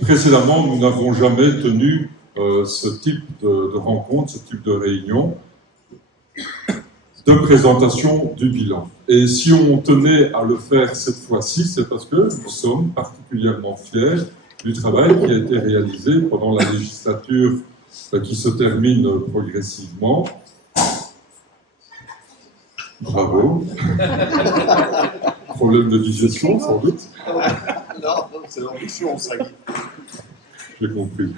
Précédemment, nous n'avons jamais tenu ce type de rencontre, ce type de réunion de présentation du bilan. Et si on tenait à le faire cette fois-ci, c'est parce que nous sommes particulièrement fiers du travail qui a été réalisé pendant la législature qui se termine progressivement. Bravo. Problème de digestion, sans doute. Non, c'est l'ambition, ça y est. J'ai compris.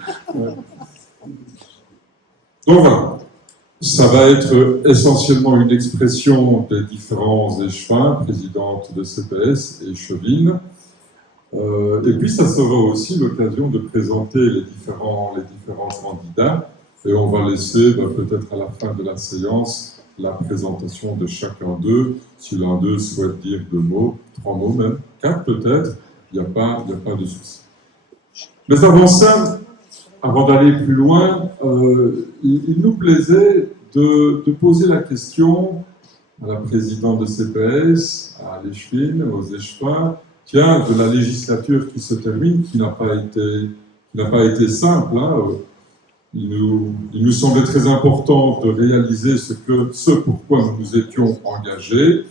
Donc voilà. Ça va être essentiellement une expression des différents échevins, présidente de CPS et Chevine. Et puis ça sera aussi l'occasion de présenter les différents candidats. Et on va laisser peut-être à la fin de la séance la présentation de chacun d'eux. Si l'un d'eux souhaite dire 2 mots, 3 mots même, 4 peut-être, il n'y a pas de souci. Mais avant ça, avant d'aller plus loin, il nous plaisait de poser la question à la présidente de CPS, à l'échevine, aux échevins, tiens, de la législature qui se termine, qui n'a pas été simple. Hein. Il nous semblait très important de réaliser ce pourquoi nous nous étions engagés.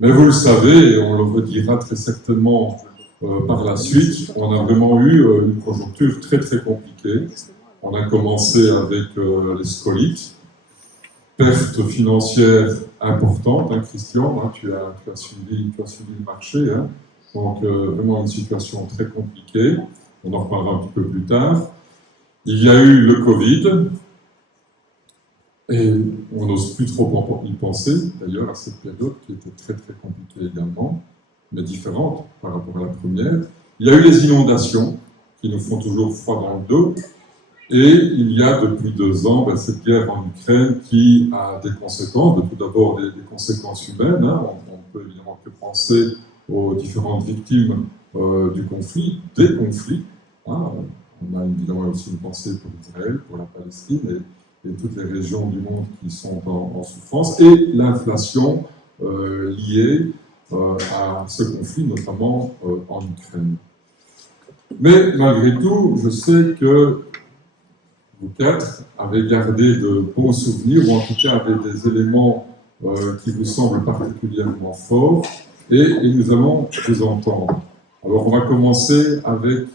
Mais vous le savez, et on le redira très certainement par la suite, on a vraiment eu une conjoncture très très compliquée. On a commencé avec les scolites, perte financière importante, hein, Christian, hein, tu as suivi le marché, hein, donc vraiment une situation très compliquée, on en reparlera un petit peu plus tard. Il y a eu le Covid, et on n'ose plus trop y penser, d'ailleurs, à cette période qui était très très compliquée également, mais différente par rapport à la première. Il y a eu les inondations, qui nous font toujours froid dans le dos, et il y a depuis 2 ans cette guerre en Ukraine qui a des conséquences, tout d'abord des conséquences humaines, hein. On peut évidemment que penser aux différentes victimes du conflit, des conflits, hein. On a évidemment aussi une pensée pour Israël, pour la Palestine et toutes les régions du monde qui sont en souffrance, et l'inflation liée à ce conflit, notamment en Ukraine. Mais malgré tout, je sais que vous 4 avez gardé de bons souvenirs, ou en tout cas avez des éléments qui vous semblent particulièrement forts, et nous allons vous entendre. Alors on va commencer avec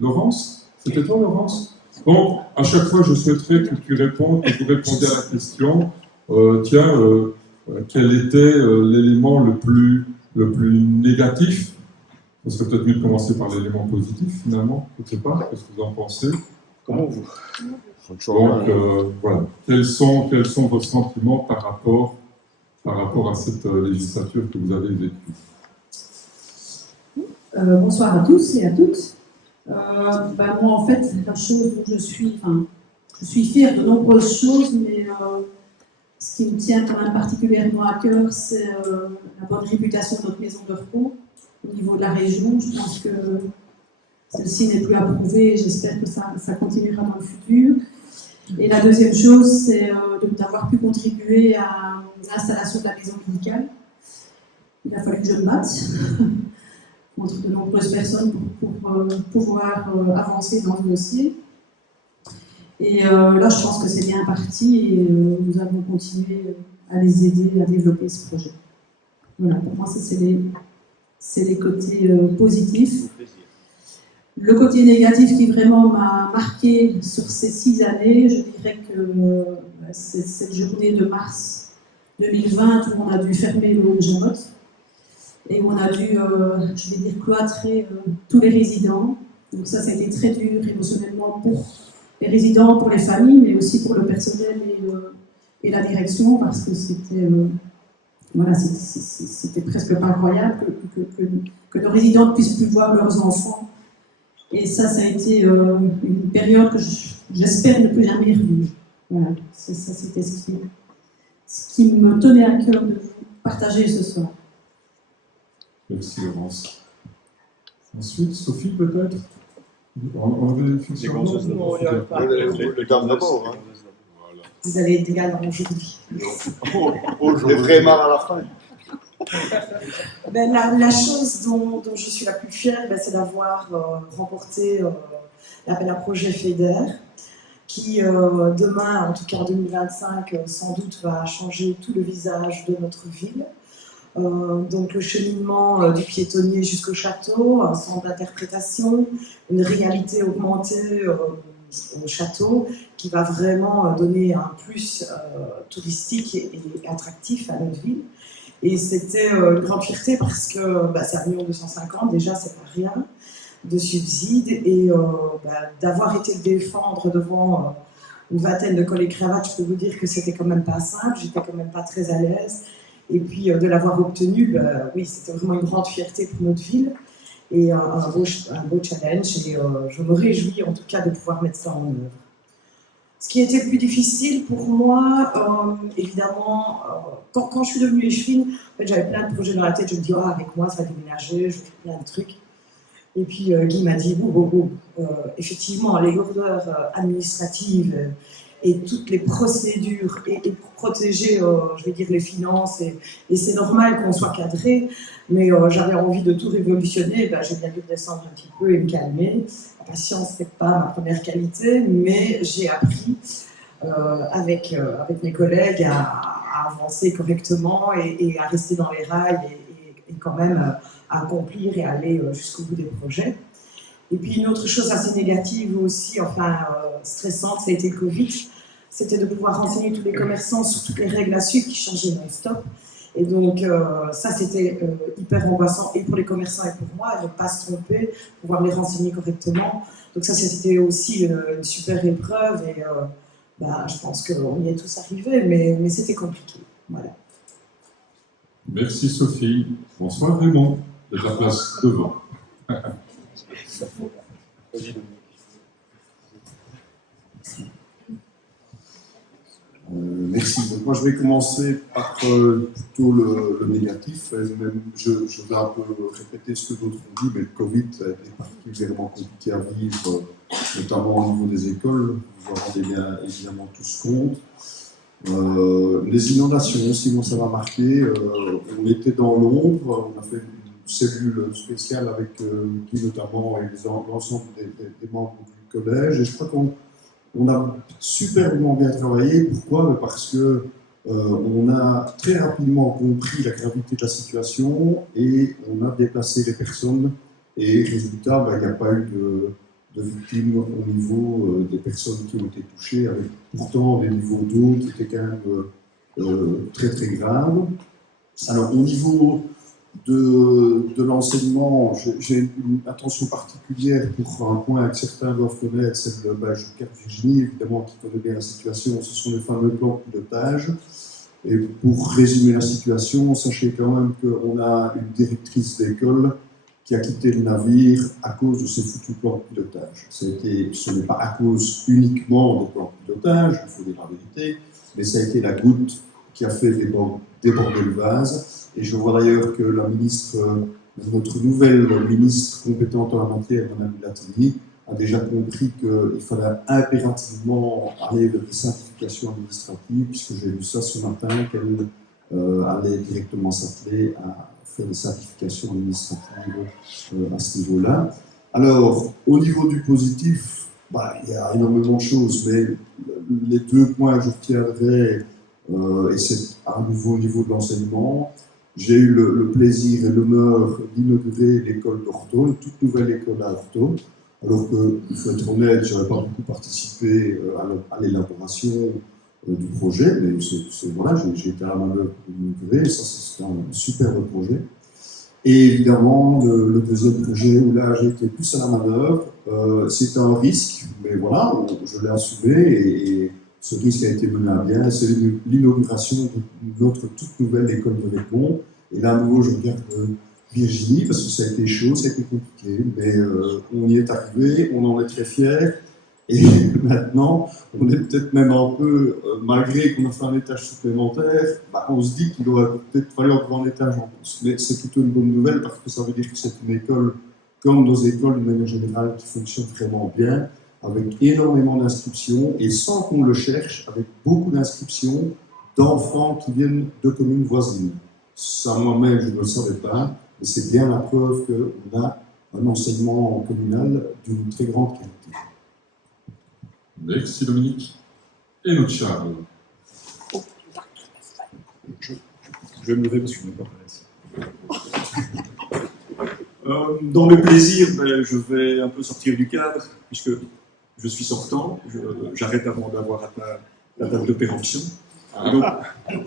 Laurence. C'était toi, Laurence? Donc, à chaque fois, je souhaiterais que tu répondes, que vous répondiez à la question, quel était l'élément le plus négatif? Ce serait peut-être mieux de commencer par l'élément positif, finalement. Je ne sais pas, qu'est-ce que vous en pensez? Comment vous? Donc, voilà. Quels sont vos sentiments par rapport à cette législature que vous avez vécue? Bonsoir à tous et à toutes. Moi, en fait, la chose où je suis fière de nombreuses choses, mais ce qui me tient quand même particulièrement à cœur, c'est la bonne réputation de notre maison de repos au niveau de la région. Je pense que celle-ci n'est plus approuvée et j'espère que ça continuera dans le futur. Et la deuxième chose, c'est d'avoir pu contribuer à l'installation de la maison médicale. Il a fallu que je me batte contre de nombreuses personnes pour pouvoir avancer dans le dossier. Et là, je pense que c'est bien parti et nous allons continuer à les aider à développer ce projet. Voilà, pour moi, ça, c'est les côtés positifs. Le côté négatif qui vraiment m'a marqué sur ces 6 années, je dirais que c'est cette journée de mars 2020 où on a dû fermer le Jamotte et où on a dû, je vais dire, cloîtrer tous les résidents. Donc ça a été très dur émotionnellement pour les résidents, pour les familles, mais aussi pour le personnel et la direction, parce que c'était presque pas croyable que nos résidents ne puissent plus voir leurs enfants. Et ça a été une période que j'espère ne plus jamais revivre. Voilà, c'était ce qui me tenait à cœur de partager ce soir. Merci, Laurence. Ensuite, Sophie, peut-être? On avait fixé les dames d'abord. Hein. Vous allez être également aujourd'hui. Les vrais marres à la fin. Ben, la chose dont je suis la plus fière, ben, c'est d'avoir remporté l'appel à projet FEDER, qui demain, en tout cas en 2025, sans doute va changer tout le visage de notre ville. Donc le cheminement du piétonnier jusqu'au château, un centre d'interprétation, une réalité augmentée au château qui va vraiment donner un plus touristique et attractif à notre ville. Et c'était une grande fierté parce que bah, c'est 1,250 000, déjà c'est pas rien, de subsides, et d'avoir été le défendre devant une vingtaine de collègues cravates, je peux vous dire que c'était quand même pas simple, j'étais quand même pas très à l'aise. Et puis de l'avoir obtenu, oui, c'était vraiment une grande fierté pour notre ville et un beau challenge. Et je me réjouis en tout cas de pouvoir mettre ça en œuvre. Ce qui était le plus difficile pour moi, évidemment, quand je suis devenue échevine, en fait, j'avais plein de projets dans la tête. Je me dis, avec moi, ça va déménager, je vais faire plein de trucs. Et puis Guy m'a dit, effectivement, les lourdeurs administratives et toutes les procédures, et pour protéger, je vais dire, les finances, et c'est normal qu'on soit cadré, mais j'avais envie de tout révolutionner, j'ai bien dû descendre un petit peu et me calmer. La patience n'est pas ma première qualité, mais j'ai appris avec mes collègues à avancer correctement et à rester dans les rails et quand même à accomplir et aller jusqu'au bout des projets. Et puis une autre chose assez négative aussi, enfin stressante, ça a été le Covid. C'était de pouvoir renseigner tous les commerçants sur toutes les règles à suivre qui changeaient non-stop. Et donc ça c'était hyper angoissant et pour les commerçants et pour moi, de ne pas se tromper, pouvoir les renseigner correctement. Donc ça c'était aussi une super épreuve et je pense qu'on y est tous arrivés, mais c'était compliqué. Voilà. Merci Sophie. Bonsoir Raymond, de la place devant. Merci. Donc moi, je vais commencer par plutôt le négatif. Même, je vais un peu répéter ce que d'autres ont dit, mais le Covid a été particulièrement compliqué à vivre, notamment au niveau des écoles. Vous en rendez bien évidemment tous compte. Les inondations aussi, moi, ça m'a marqué. On était dans l'ombre, on a fait une cellule spéciale avec qui notamment et l'ensemble des membres du collège. Et je crois qu'on a superbement bien travaillé. Pourquoi? Parce que on a très rapidement compris la gravité de la situation et on a déplacé les personnes. Et résultat, il n'y a pas eu de victimes au niveau des personnes qui ont été touchées, avec pourtant des niveaux d'eau qui étaient quand même très très graves. Alors au niveau de l'enseignement, j'ai une attention particulière pour un point que certains doivent connaître, c'est le Jucat Virginie, évidemment, qui connaît bien la situation, ce sont les fameux plans de pilotage. Et pour résumer la situation, sachez quand même qu'on a une directrice d'école qui a quitté le navire à cause de ces foutus plans de pilotage. Ce n'est pas à cause uniquement des plans de pilotage, il faut dire la vérité, mais ça a été la goutte qui a fait déborder le vase. Et je vois d'ailleurs que la ministre, notre nouvelle ministre compétente en la matière, Mme Latini, a déjà compris qu'il fallait impérativement aller vers des simplifications administratives, puisque j'ai vu ça ce matin, qu'elle allait directement s'atteler à faire des simplifications administratives à ce niveau-là. Alors, au niveau du positif, il y a énormément de choses, mais les deux points que je retiendrai, et c'est à nouveau au niveau de l'enseignement, j'ai eu le plaisir et l'honneur d'inaugurer l'école d'Orto, une toute nouvelle école à Orto, alors qu'il faut être honnête, je n'avais pas beaucoup participé à l'élaboration du projet, mais voilà, j'ai été à la manœuvre pour l'inaugurer, et ça c'est un superbe projet. Et évidemment, le deuxième projet où là j'ai été plus à la manœuvre, c'était un risque, mais voilà, je l'ai assumé, et ce risque a été mené à bien, c'est l'inauguration de notre toute nouvelle école de Répond. Et là, à nouveau, je regarde Virginie, parce que ça a été chaud, ça a été compliqué, mais on y est arrivé, on en est très fiers. Et maintenant, on est peut-être même un peu, malgré qu'on a fait un étage supplémentaire, on se dit qu'il aurait peut-être fallu encore un étage en plus. Mais c'est plutôt une bonne nouvelle, parce que ça veut dire que c'est une école, comme nos écoles d'une manière générale, qui fonctionne vraiment bien, avec énormément d'inscriptions, et sans qu'on le cherche, avec beaucoup d'inscriptions d'enfants qui viennent de communes voisines. Ça, moi-même, je ne le savais pas, mais c'est bien la preuve qu'on a un enseignement communal d'une très grande qualité. Merci Dominique. Et notre Charles. Je vais me lever parce que je n'ai pas parlé. Dans mes plaisirs, je vais un peu sortir du cadre, puisque je suis sortant, j'arrête avant d'avoir atteint la date de péremption.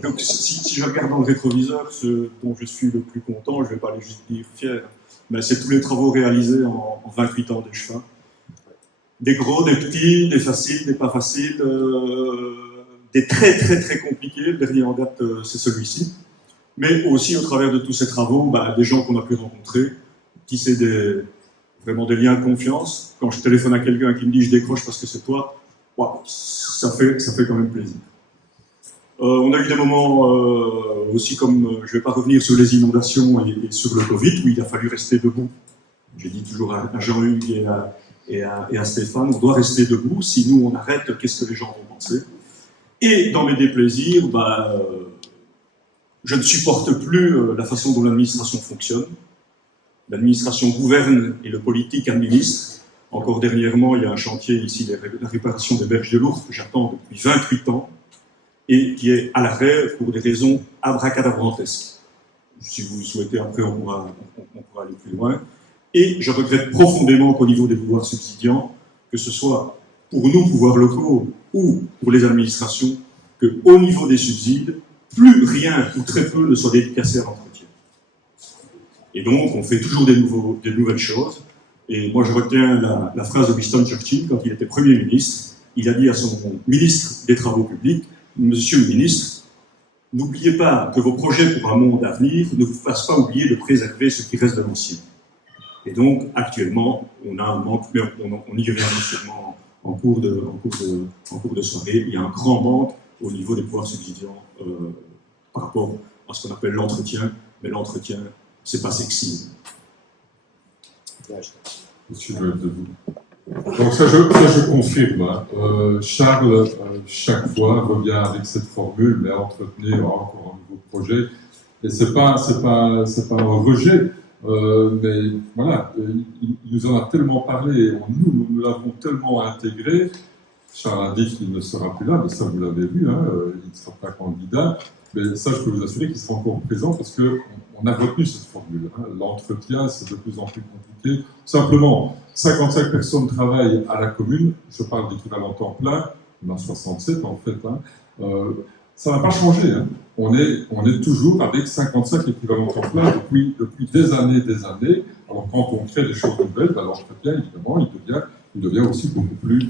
Donc si je regarde dans le rétroviseur, ce dont je suis le plus content, je ne vais pas aller juste dire fier, mais c'est tous les travaux réalisés en 28 ans d'Echevin. Des gros, des petits, des faciles, des pas faciles, des très très très compliqués. Le dernier en date, c'est celui-ci. Mais aussi au travers de tous ces travaux, des gens qu'on a pu rencontrer, tisser vraiment des liens de confiance. Quand je téléphone à quelqu'un qui me dit je décroche parce que c'est toi, ça fait quand même plaisir. On a eu des moments aussi comme, je ne vais pas revenir sur les inondations et sur le Covid, où il a fallu rester debout. J'ai dit toujours à Jean-Hugues et à Stéphane, on doit rester debout, si nous on arrête, qu'est-ce que les gens vont penser? Et dans mes déplaisirs, je ne supporte plus la façon dont l'administration fonctionne. L'administration gouverne et le politique administre. Encore dernièrement, il y a un chantier ici, la réparation des berges de l'Ourcq, que j'attends depuis 28 ans, et qui est à l'arrêt pour des raisons abracadabrantesques. Si vous souhaitez, après, on pourra aller plus loin. Et je regrette profondément qu'au niveau des pouvoirs subsidiants, que ce soit pour nous, pouvoirs locaux, ou pour les administrations, qu'au niveau des subsides, plus rien ou très peu ne soit dédicacé à l'entretien. Et donc, on fait toujours des nouvelles choses. Et moi, je retiens la phrase de Winston Churchill, quand il était Premier ministre. Il a dit à son ministre des Travaux publics, « Monsieur le ministre, n'oubliez pas que vos projets pour un monde à venir ne vous fassent pas oublier de préserver ce qui reste de l'ancien. » Et donc, actuellement, on a un manque, mais on y revient sûrement en cours de soirée. Il y a un grand manque au niveau des pouvoirs subsidiants par rapport à ce qu'on appelle l'entretien. Mais l'entretien, c'est pas sexy. Monsieur le debout. Donc ça, je confirme. Charles, chaque fois, revient avec cette formule, mais entretenir encore un nouveau projet. Et c'est pas un rejet. Mais voilà, il nous en a tellement parlé, nous l'avons tellement intégré. Charles a dit qu'il ne sera plus là, mais ça vous l'avez vu, il ne sera pas candidat. Mais ça, je peux vous assurer qu'il sera encore présent parce qu'on a retenu cette formule. L'entretien, c'est de plus en plus compliqué. Simplement, 55 personnes travaillent à la commune, je parle d'équivalent temps plein, on a 67 en fait. Ça n'a pas changé. On est toujours avec 55 équivalents temps plein depuis des années. Alors quand on crée des choses nouvelles, l'entretien, évidemment, il devient aussi beaucoup plus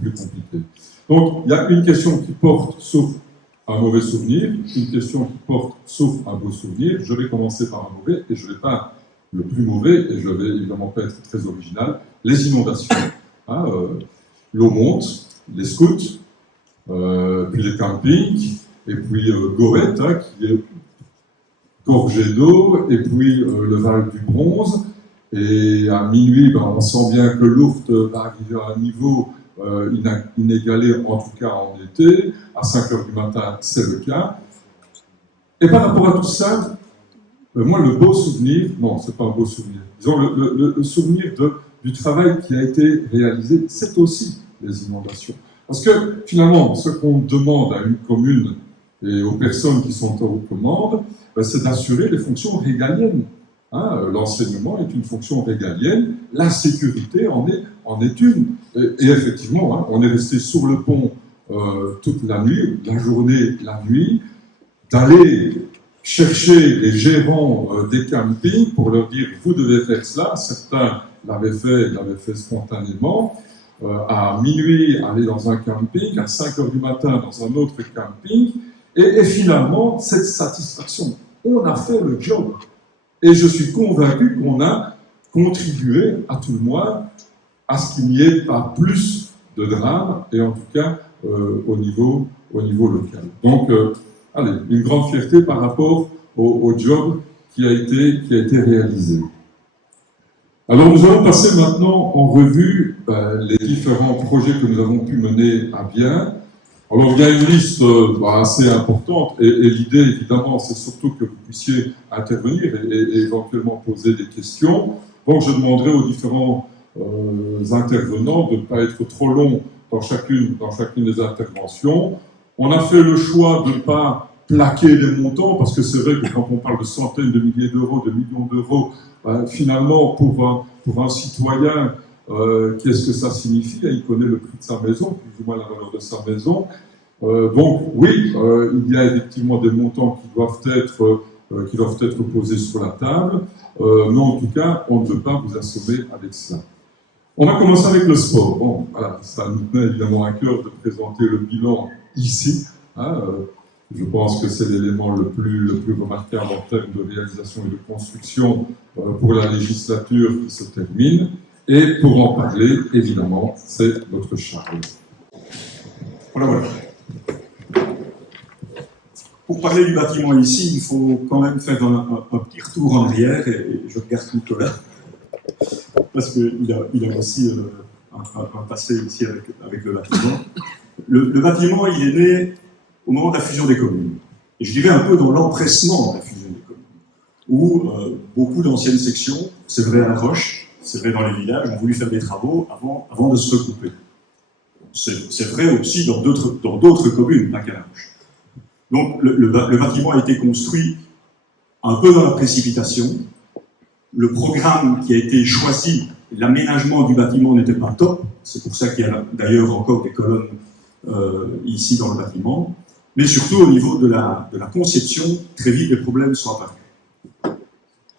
compliqué. Donc, il y a une question qui porte sauf un mauvais souvenir, une question qui porte sauf un beau souvenir. Je vais commencer par un mauvais, et je ne vais pas le plus mauvais, et je ne vais évidemment pas être très original. Les inondations. L'eau monte, les scouts, puis les campings, et puis Goët, qui est gorgé d'eau, et puis le Val du Bronze. Et à minuit, on sent bien que l'Ourcq va arriver à un niveau inégalé, en tout cas en été. À 5 h du matin, c'est le cas. Et par rapport à tout ça, moi, le beau souvenir, non, c'est pas un beau souvenir, disons le souvenir du travail qui a été réalisé, c'est aussi les inondations. Parce que finalement, ce qu'on demande à une commune et aux personnes qui sont aux commandes, c'est d'assurer les fonctions régaliennes. L'enseignement est une fonction régalienne, la sécurité en est une. Et effectivement, on est resté sur le pont toute la nuit, la journée, la nuit, d'aller chercher les gérants des campings pour leur dire « vous devez faire cela ». Certains l'avaient fait spontanément. À minuit, aller dans un camping, à 5 h du matin dans un autre camping, et finalement, cette satisfaction. On a fait le job. Et je suis convaincu qu'on a contribué, à tout le moins, à ce qu'il n'y ait pas plus de drame, et en tout cas au niveau local. Donc, une grande fierté par rapport au job qui a été réalisé. Alors, nous allons passer maintenant en revue les différents projets que nous avons pu mener à bien. Alors, il y a une liste assez importante, et l'idée, évidemment, c'est surtout que vous puissiez intervenir et éventuellement poser des questions. Donc, je demanderai aux différents intervenants de ne pas être trop longs dans chacune des interventions. On a fait le choix de ne pas plaquer des montants, parce que c'est vrai que quand on parle de centaines de milliers d'euros, de millions d'euros, finalement, pour un citoyen, qu'est-ce que ça signifie? Il connaît le prix de sa maison, plus ou moins la valeur de sa maison. Donc, oui, il y a effectivement des montants qui doivent être posés sur la table, mais en tout cas, on ne peut pas vous assommer avec cela. On va commencer avec le sport. Bon, voilà, ça nous tenait évidemment à cœur de présenter le bilan ici. Je pense que c'est l'élément le plus remarquable en termes de réalisation et de construction pour la législature qui se termine. Et pour en parler, évidemment, c'est notre Charles. Voilà. Pour parler du bâtiment ici, il faut quand même faire un petit retour en arrière, et je regarde Nicolas, parce qu'il a aussi un passé ici avec le bâtiment. Le bâtiment, il est né au moment de la fusion des communes. Et je dirais un peu dans l'empressement de la fusion des communes, où beaucoup d'anciennes sections, c'est vrai à La Roche, c'est vrai dans les villages, ont voulu faire des travaux avant de se regrouper. C'est vrai aussi dans d'autres communes, pas qu'à La Roche. Donc le bâtiment a été construit un peu dans la précipitation. Le programme qui a été choisi, l'aménagement du bâtiment n'était pas top. C'est pour ça qu'il y a d'ailleurs encore des colonnes ici dans le bâtiment. Mais surtout au niveau de la conception, très vite les problèmes sont apparus.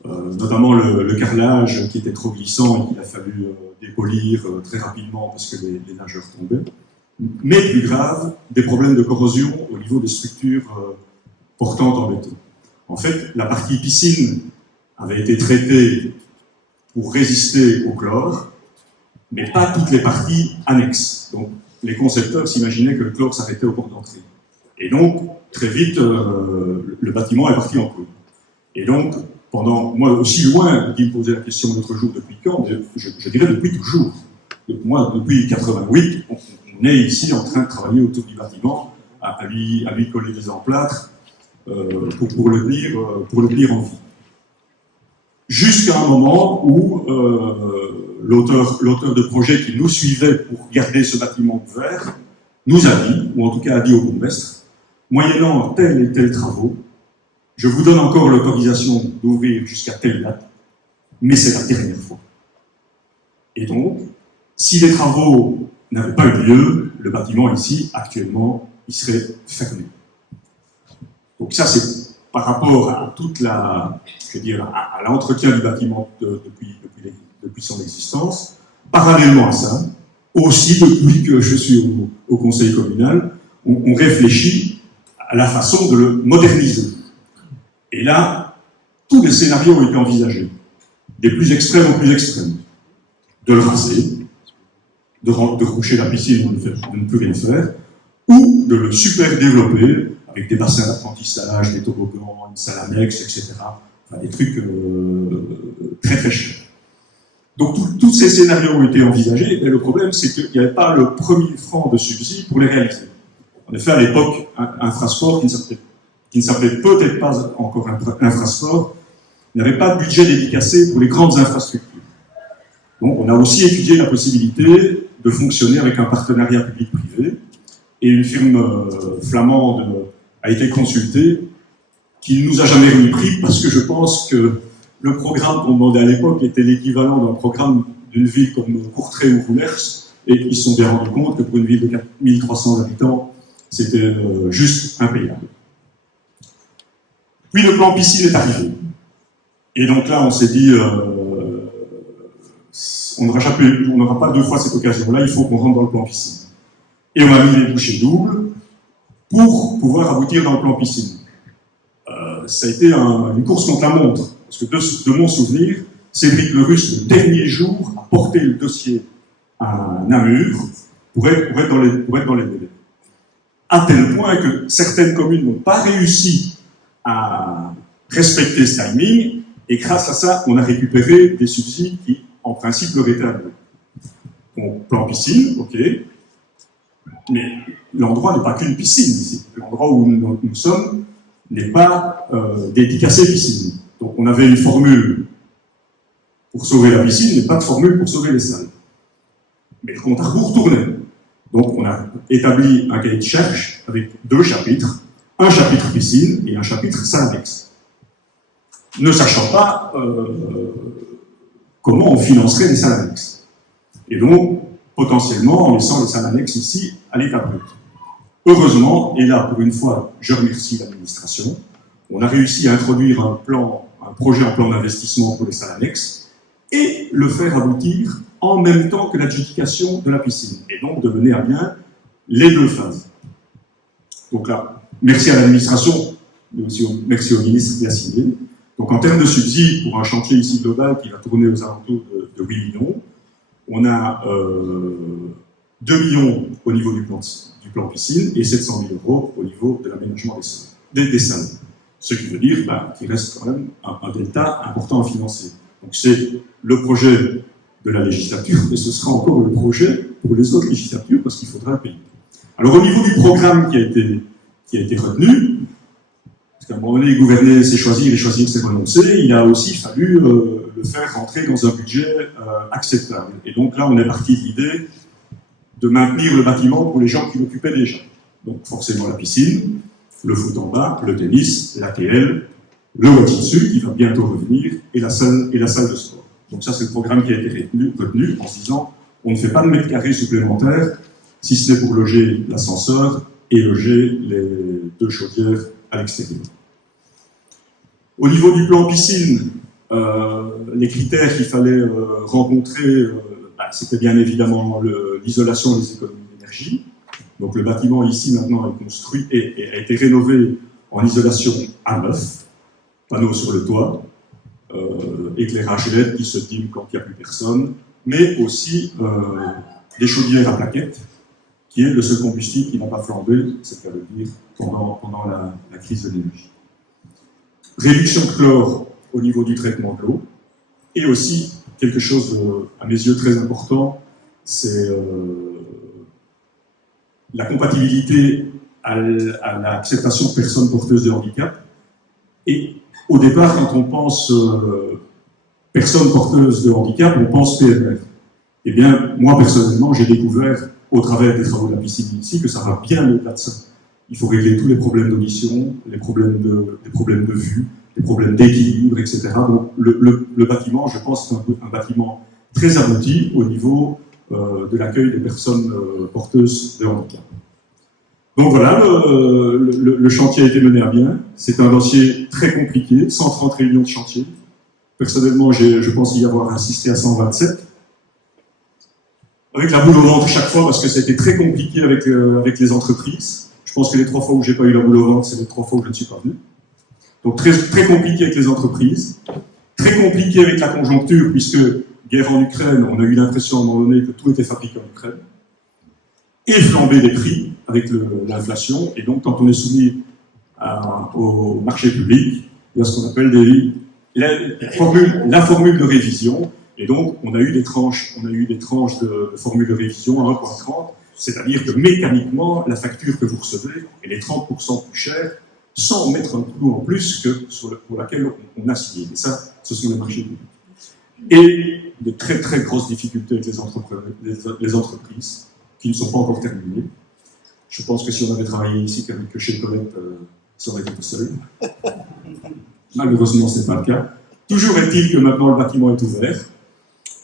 Notamment le carrelage qui était trop glissant et qu'il a fallu dépolir très rapidement parce que les nageurs tombaient. Mais plus grave, des problèmes de corrosion au niveau des structures portantes en béton. En fait, la partie piscine avait été traitée pour résister au chlore, mais pas toutes les parties annexes. Donc, les concepteurs s'imaginaient que le chlore s'arrêtait au port d'entrée. Et donc, très vite, le bâtiment est parti en couille. Et donc, moi, aussi loin d'y me poser la question l'autre jour, depuis quand, je dirais depuis toujours. Moi, depuis 88, on est ici en train de travailler autour du bâtiment, à lui coller des emplâtres pour le tenir en vie. Jusqu'à un moment où l'auteur de projet qui nous suivait pour garder ce bâtiment ouvert nous a dit, ou en tout cas a dit au bourgmestre, moyennant tel et tel travaux, je vous donne encore l'autorisation d'ouvrir jusqu'à telle date, mais c'est la dernière fois. Et donc, si les travaux n'avaient pas eu lieu, le bâtiment ici, actuellement, il serait fermé. Donc ça, c'est par rapport à toute à l'entretien du bâtiment depuis son existence. Parallèlement à ça, aussi depuis que je suis au conseil communal, on réfléchit à la façon de le moderniser. Et là, tous les scénarios ont été envisagés, des plus extrêmes aux plus extrêmes. De le raser, de coucher la piscine, de ne plus rien faire, ou de le super développer avec des bassins d'apprentissage, des toboggans, une salle annexe, etc. Enfin, des trucs très très chers. Donc tous ces scénarios ont été envisagés, et le problème c'est qu'il n'y avait pas le premier franc de subside pour les réaliser. En effet, à l'époque, Infrasport, qui ne s'appelait peut-être pas encore Infrasport, n'avait pas de budget dédicacé pour les grandes infrastructures. Donc on a aussi étudié la possibilité de fonctionner avec un partenariat public-privé, et une firme flamande a été consultée, qui ne nous a jamais remis prix, parce que je pense que le programme qu'on demandait à l'époque était l'équivalent d'un programme d'une ville comme Courtrai ou Roulers, et ils se sont bien rendus compte que pour une ville de 4300 habitants, c'était juste impayable. Puis le plan piscine est arrivé. Et donc là, on s'est dit, on n'aura pas deux fois cette occasion-là, il faut qu'on rentre dans le plan piscine. Et on a mis les bouchées doubles pour pouvoir aboutir dans le plan piscine. Ça a été une course contre la montre. Parce que de mon souvenir, Cédric Lerus, le dernier jour, a porté le dossier à Namur pour être dans les délais. À tel point que certaines communes n'ont pas réussi à respecter ce timing, et grâce à ça, on a récupéré des subsides qui, en principe, leur étaient alloués. Donc, plan piscine, ok. Mais l'endroit n'est pas qu'une piscine ici. L'endroit où nous sommes n'est pas dédicacé piscine. Donc on avait une formule pour sauver la piscine, mais pas de formule pour sauver les salles. Mais le compte à rebours tournait. Donc on a établi un cahier de charges avec 2 chapitres, un chapitre piscine et un chapitre salle annexe. Ne sachant pas comment on financerait les salles annexes. Et donc, potentiellement, en laissant les salles annexes ici à l'état brut. Heureusement, et là, pour une fois, je remercie l'administration, on a réussi à introduire un projet en plan d'investissement pour les salles annexes et le faire aboutir en même temps que l'adjudication de la piscine, et donc de mener à bien les 2 phases. Donc là, merci à l'administration, mais aussi merci au ministre qui a signé. Donc en termes de subsides, pour un chantier ici global qui va tourner aux alentours de 8 millions, on a 2 millions au niveau du plan piscine et 700 000 € au niveau de l'aménagement des salles. Ce qui veut dire qu'il reste quand même un delta important à financer. Donc c'est le projet de la législature, et ce sera encore le projet pour les autres législatures, parce qu'il faudra le payer. Alors au niveau du programme qui a été retenu, parce qu'à un moment donné, gouverner c'est choisir et choisir c'est renoncer, il a aussi fallu le faire rentrer dans un budget acceptable. Et donc là, on est parti de l'idée de maintenir le bâtiment pour les gens qui l'occupaient déjà. Donc forcément la piscine, le foot en bas, le tennis, l'ATL, le Watitsu qui va bientôt revenir, et la salle de sport. Donc ça, c'est le programme qui a été retenu en se disant on ne fait pas de mètres carrés supplémentaires, si ce n'est pour loger l'ascenseur et loger les 2 chaudières à l'extérieur. Au niveau du plan piscine, les critères qu'il fallait rencontrer, c'était bien évidemment l'isolation et les économies d'énergie. Donc le bâtiment ici maintenant est construit et a été rénové en isolation à neuf, panneaux sur le toit, éclairage LED qui se dîme quand il n'y a plus personne, mais aussi des chaudières à plaquettes, qui est le seul combustible qui n'a pas flambé, c'est le cas de le dire, pendant la crise de l'énergie. Réduction de chlore au niveau du traitement de l'eau, et aussi quelque chose à mes yeux très important, c'est la compatibilité à l'acceptation de personnes porteuses de handicap. Et au départ, quand on pense personnes porteuses de handicap, on pense PMR. Eh bien, moi personnellement, j'ai découvert au travers des travaux de la piscine ici que ça va bien au-delà de ça. Il faut régler tous les problèmes d'audition, les problèmes de vue, les problèmes d'équilibre, etc. Donc le bâtiment, je pense, c'est un bâtiment très abouti au niveau de l'accueil des personnes porteuses de handicap. Donc voilà, le chantier a été mené à bien. C'est un dossier très compliqué, 130 réunions de chantier. Personnellement, je pense y avoir assisté à 127. Avec la boule au ventre chaque fois, parce que c'était très compliqué avec les entreprises. Je pense que les 3 fois où j'ai pas eu la boule au ventre, c'est les 3 fois où je ne suis pas venu. Donc très, très compliqué avec les entreprises, très compliqué avec la conjoncture, puisque guerre en Ukraine, on a eu l'impression à un moment donné que tout était fabriqué en Ukraine, et flambée des prix avec l'inflation, et donc quand on est soumis au marché public, il y a ce qu'on appelle la formule de révision, et donc on a eu des tranches de formule de révision à 1,30, c'est-à-dire que mécaniquement, la facture que vous recevez, elle est 30% plus chère, sans mettre un clou en plus que pour laquelle on a signé. Et ça, ce sont les marchés publics. Et de très très grosses difficultés avec les entreprises, qui ne sont pas encore terminées. Je pense que si on avait travaillé ici qu'avec chez Colette, ça aurait été tout seul. Malheureusement, ce n'est pas le cas. Toujours est-il que maintenant le bâtiment est ouvert.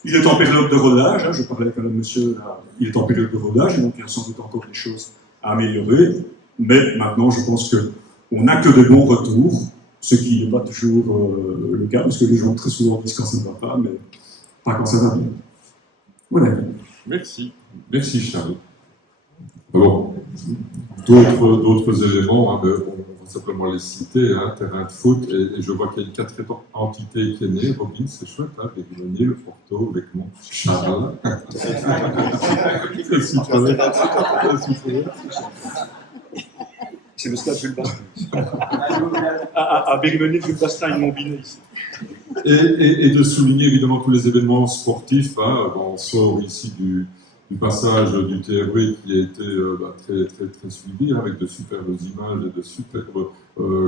Il est en période de rodage, je parlais avec un monsieur, là, il est en période de rodage, donc il y a sans doute encore des choses à améliorer, mais maintenant je pense qu'on n'a que de bons retours, ce qui n'est pas toujours le cas, parce que les gens très souvent disent quand ça ne va pas, mais pas quand ça va bien. Voilà. Merci. Merci Charles. Bon, d'autres éléments, on va simplement les citer, terrain de foot, et je vois qu'il y a une 4e entité qui est née, Robin, c'est chouette, Béguigné, le Porto, avec mon Charles. C'est le stade Jules Bastin. À Béguigné, Jules Bastin, ils m'ont biné ici. Et de souligner évidemment tous les événements sportifs, on sort ici du du passage du TRV qui a été très suivi, avec de superbes images et de superbes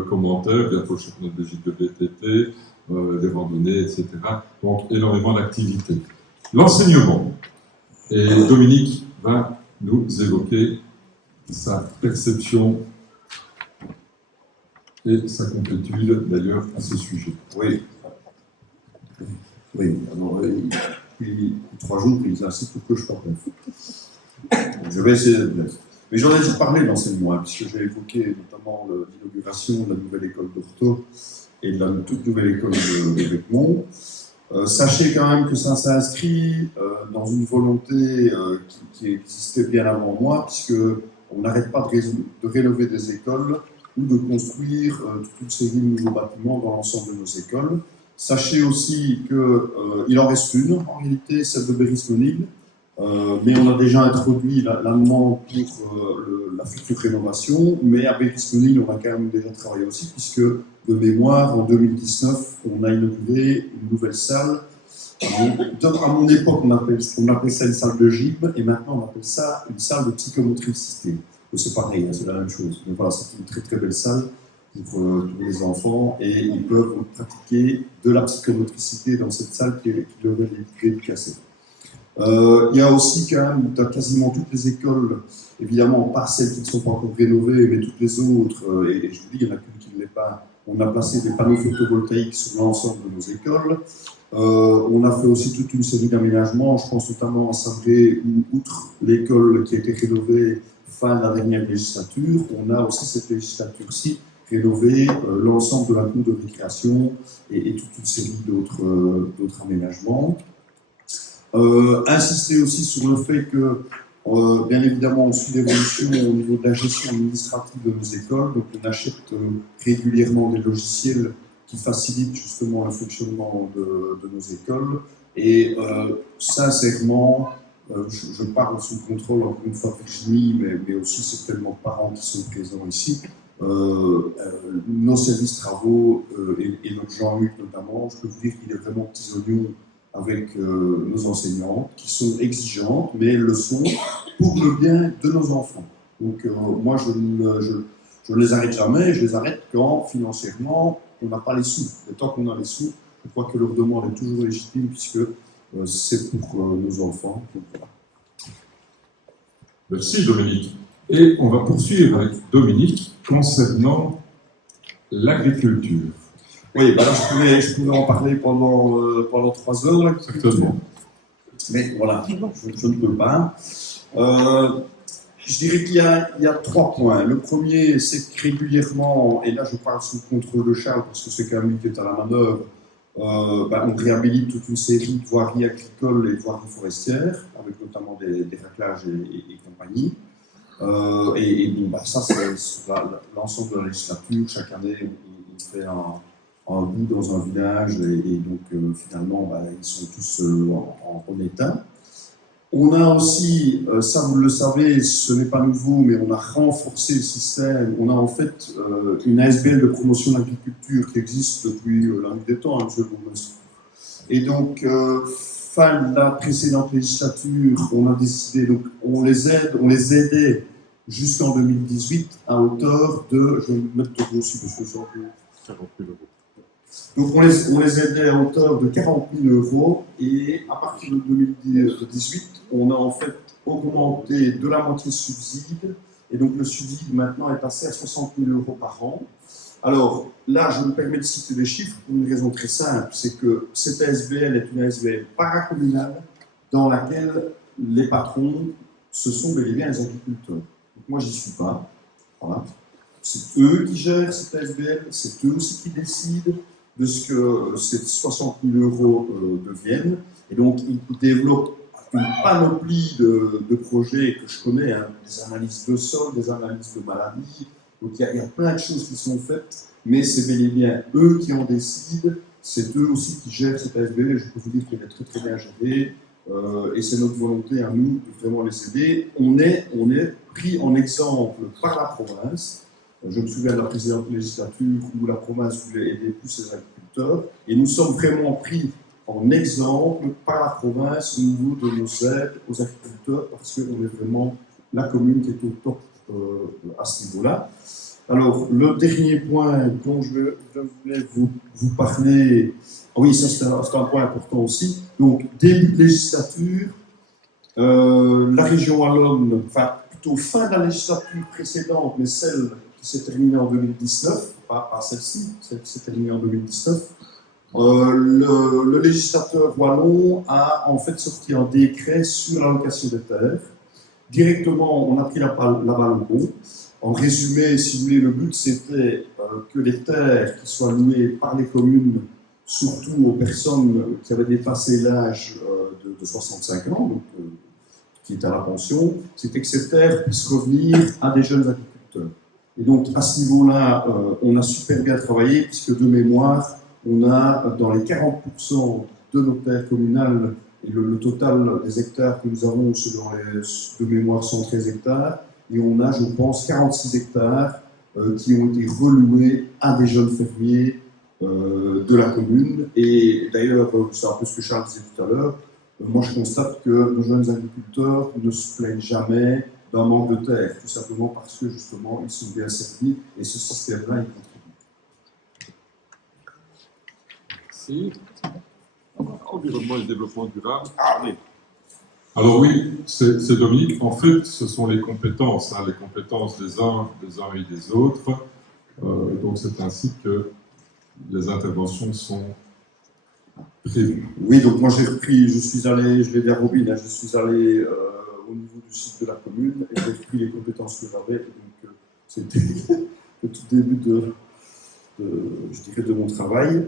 commentaires, bientôt le championnat de Belgique de VTT, des randonnées, etc. Donc énormément d'activités. L'enseignement. Et Dominique va nous évoquer sa perception et sa complétude d'ailleurs à ce sujet. Oui. Oui, alors depuis 3 jours, il insiste pour que je parle. Je vais essayer d'être bref. Mais j'en ai déjà parlé de l'enseignement, puisque j'ai évoqué notamment l'inauguration de la nouvelle école d'ortho et de la toute nouvelle école de Béthemont. Sachez quand même que ça s'inscrit dans une volonté qui existait bien avant moi, puisque on n'arrête pas de rénover des écoles ou de construire toute une série de nouveaux bâtiments dans l'ensemble de nos écoles. Sachez aussi qu'il en reste une, en réalité, celle de Berris-Monil, mais on a déjà introduit la demande pour la future rénovation, mais à Berris-Monil, on va quand même déjà travailler aussi, puisque de mémoire, en 2019, on a inauguré une nouvelle salle. À mon époque, on appelait ça une salle de gym, et maintenant on appelle ça une salle de psychomotricité. C'est pareil, c'est la même chose. Mais voilà, c'est une très très belle salle pour les enfants, et ils peuvent pratiquer de la psychomotricité dans cette salle qui leur est dédicacée. Il y a aussi quand même, dans quasiment toutes les écoles, évidemment pas celles qui ne sont pas encore rénovées, mais toutes les autres, et je vous dis, il y en a qu'une qui ne l'est pas, on a placé des panneaux photovoltaïques sur l'ensemble de nos écoles. On a fait aussi toute une série d'aménagements, je pense notamment à Sabré, où, outre l'école qui a été rénovée fin de la dernière législature, on a aussi cette législature-ci rénové l'ensemble de la cour de récréation et toute une série d'autres aménagements. Insister aussi sur le fait que, bien évidemment, on suit l'évolution au niveau de la gestion administrative de nos écoles, donc on achète régulièrement des logiciels qui facilitent justement le fonctionnement de nos écoles, et sincèrement, je parle sous contrôle, encore une fois, Virginie, mais aussi certainement parents qui sont présents ici. Nos services travaux et notre Jean-Luc notamment, je peux vous dire qu'il est vraiment petits oignons avec nos enseignants qui sont exigeantes, mais elles le sont pour le bien de nos enfants. Donc moi, je ne les arrête jamais, je les arrête quand financièrement on n'a pas les sous. Et tant qu'on a les sous, je crois que leur demande est toujours légitime puisque c'est pour nos enfants. Donc, voilà. Merci Dominique. Et on va poursuivre avec Dominique concernant l'agriculture. Oui, bah là, je pourrais en parler pendant 3 heures. Là, Certainement. Mais voilà, je ne peux pas. Je dirais qu'il y a 3 points. Le premier, c'est que régulièrement, et là je parle sous le contrôle de Charles, parce que c'est quand même lui qui est à la manœuvre, on réhabilite toute une série de voiries agricoles et de voiries forestières, avec notamment des raclages et compagnie. Et bon, ça, c'est l'ensemble de la législature. Chaque année, on fait un bout dans un village, et donc finalement, ils sont tous en état. On a aussi, ça vous le savez, ce n'est pas nouveau, mais on a renforcé le système. On a en fait une ASBL de promotion de l'agriculture qui existe depuis la nuit des temps, hein, monsieur le bourgmestre. Et donc, fin de la précédente législature, on a décidé, donc on les aidait jusqu'en 2018 à hauteur de, je vais me mettre de aussi parce que c'est un peu 40 000 €. Donc on les aidait à hauteur de 40 000 €, et à partir de 2018, on a en fait augmenté de la moitié le subside, et donc le subside maintenant est passé à 60 000 € par an. Alors là, je me permets de citer des chiffres pour une raison très simple, c'est que cette ASBL est une ASBL paracommunale dans laquelle les patrons, ce sont bel et bien les agriculteurs. Donc moi, j'y suis pas. Voilà. C'est eux qui gèrent cette ASBL, c'est eux aussi qui décident de ce que ces 60 000 € deviennent. Et donc, ils développent une panoplie de projets que je connais, hein, des analyses de sol, des analyses de maladies. Donc, il y a plein de choses qui sont faites, mais c'est bel et bien eux qui en décident. C'est eux aussi qui gèrent cette ASBL. Je peux vous dire qu'elle est très très bien gérée. Et c'est notre volonté à nous de vraiment les aider. On est pris en exemple par la province. Je me souviens de la précédente législature où la province voulait aider plus ses agriculteurs, et nous sommes vraiment pris en exemple par la province au niveau de nos aides aux agriculteurs, parce qu'on est vraiment la commune qui est au top à ce niveau-là. Alors, le dernier point dont je voulais vous parler, ah oui, ça c'est un point important aussi. Donc, début de législature, la région wallonne, enfin plutôt fin de la législature précédente, mais celle qui s'est terminée en 2019, pas celle-ci, celle qui s'est terminée en 2019, le législateur wallon a en fait sorti un décret sur l'allocation des terres. Directement, on a pris la balle au bon. En résumé, si vous voulez, le but c'était que les terres qui soient louées par les communes, surtout aux personnes qui avaient dépassé l'âge de 65 ans, donc, qui est à la pension, c'était que ces terres puissent revenir à des jeunes agriculteurs. Et donc, à ce niveau-là, on a super bien travaillé, puisque de mémoire, on a dans les 40% de nos terres communales, et le total des hectares que nous avons, c'est dans les, de mémoire, 113 hectares, et on a, je pense, 46 hectares qui ont été reloués à des jeunes fermiers de la commune. Et d'ailleurs, c'est un peu ce que Charles disait tout à l'heure, moi je constate que nos jeunes agriculteurs ne se plaignent jamais d'un manque de terre, tout simplement parce que justement ils sont bien servis et ce système-là il contribue. Merci. Environnement et développement durable. Ah oui. Alors oui, c'est Dominique. En fait, ce sont les compétences des uns et des autres. Donc c'est ainsi que les interventions sont prévues. Oui, donc moi j'ai repris, je suis allé, je l'ai dit à Robin, je suis allé au niveau du site de la commune et j'ai repris les compétences que j'avais. Donc c'était le tout début je dirais, de mon travail.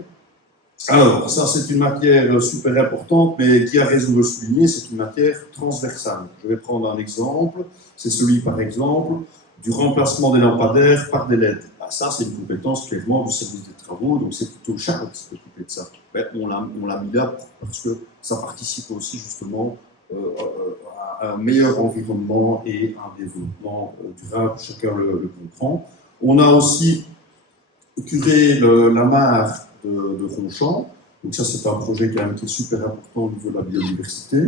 Alors, ça c'est une matière super importante, mais qui a raison de le souligner, c'est une matière transversale. Je vais prendre un exemple, c'est celui par exemple du remplacement des lampadaires par des LED. Ah, ça c'est une compétence clairement du service des travaux, donc c'est plutôt Charles qui s'est occupé de ça. Mais on l'a mis là parce que ça participe aussi justement à un meilleur environnement et à un développement durable, chacun le comprend. On a aussi curé la mare de Ronchamp. Donc ça, c'est un projet quand même qui est super important au niveau de la biodiversité.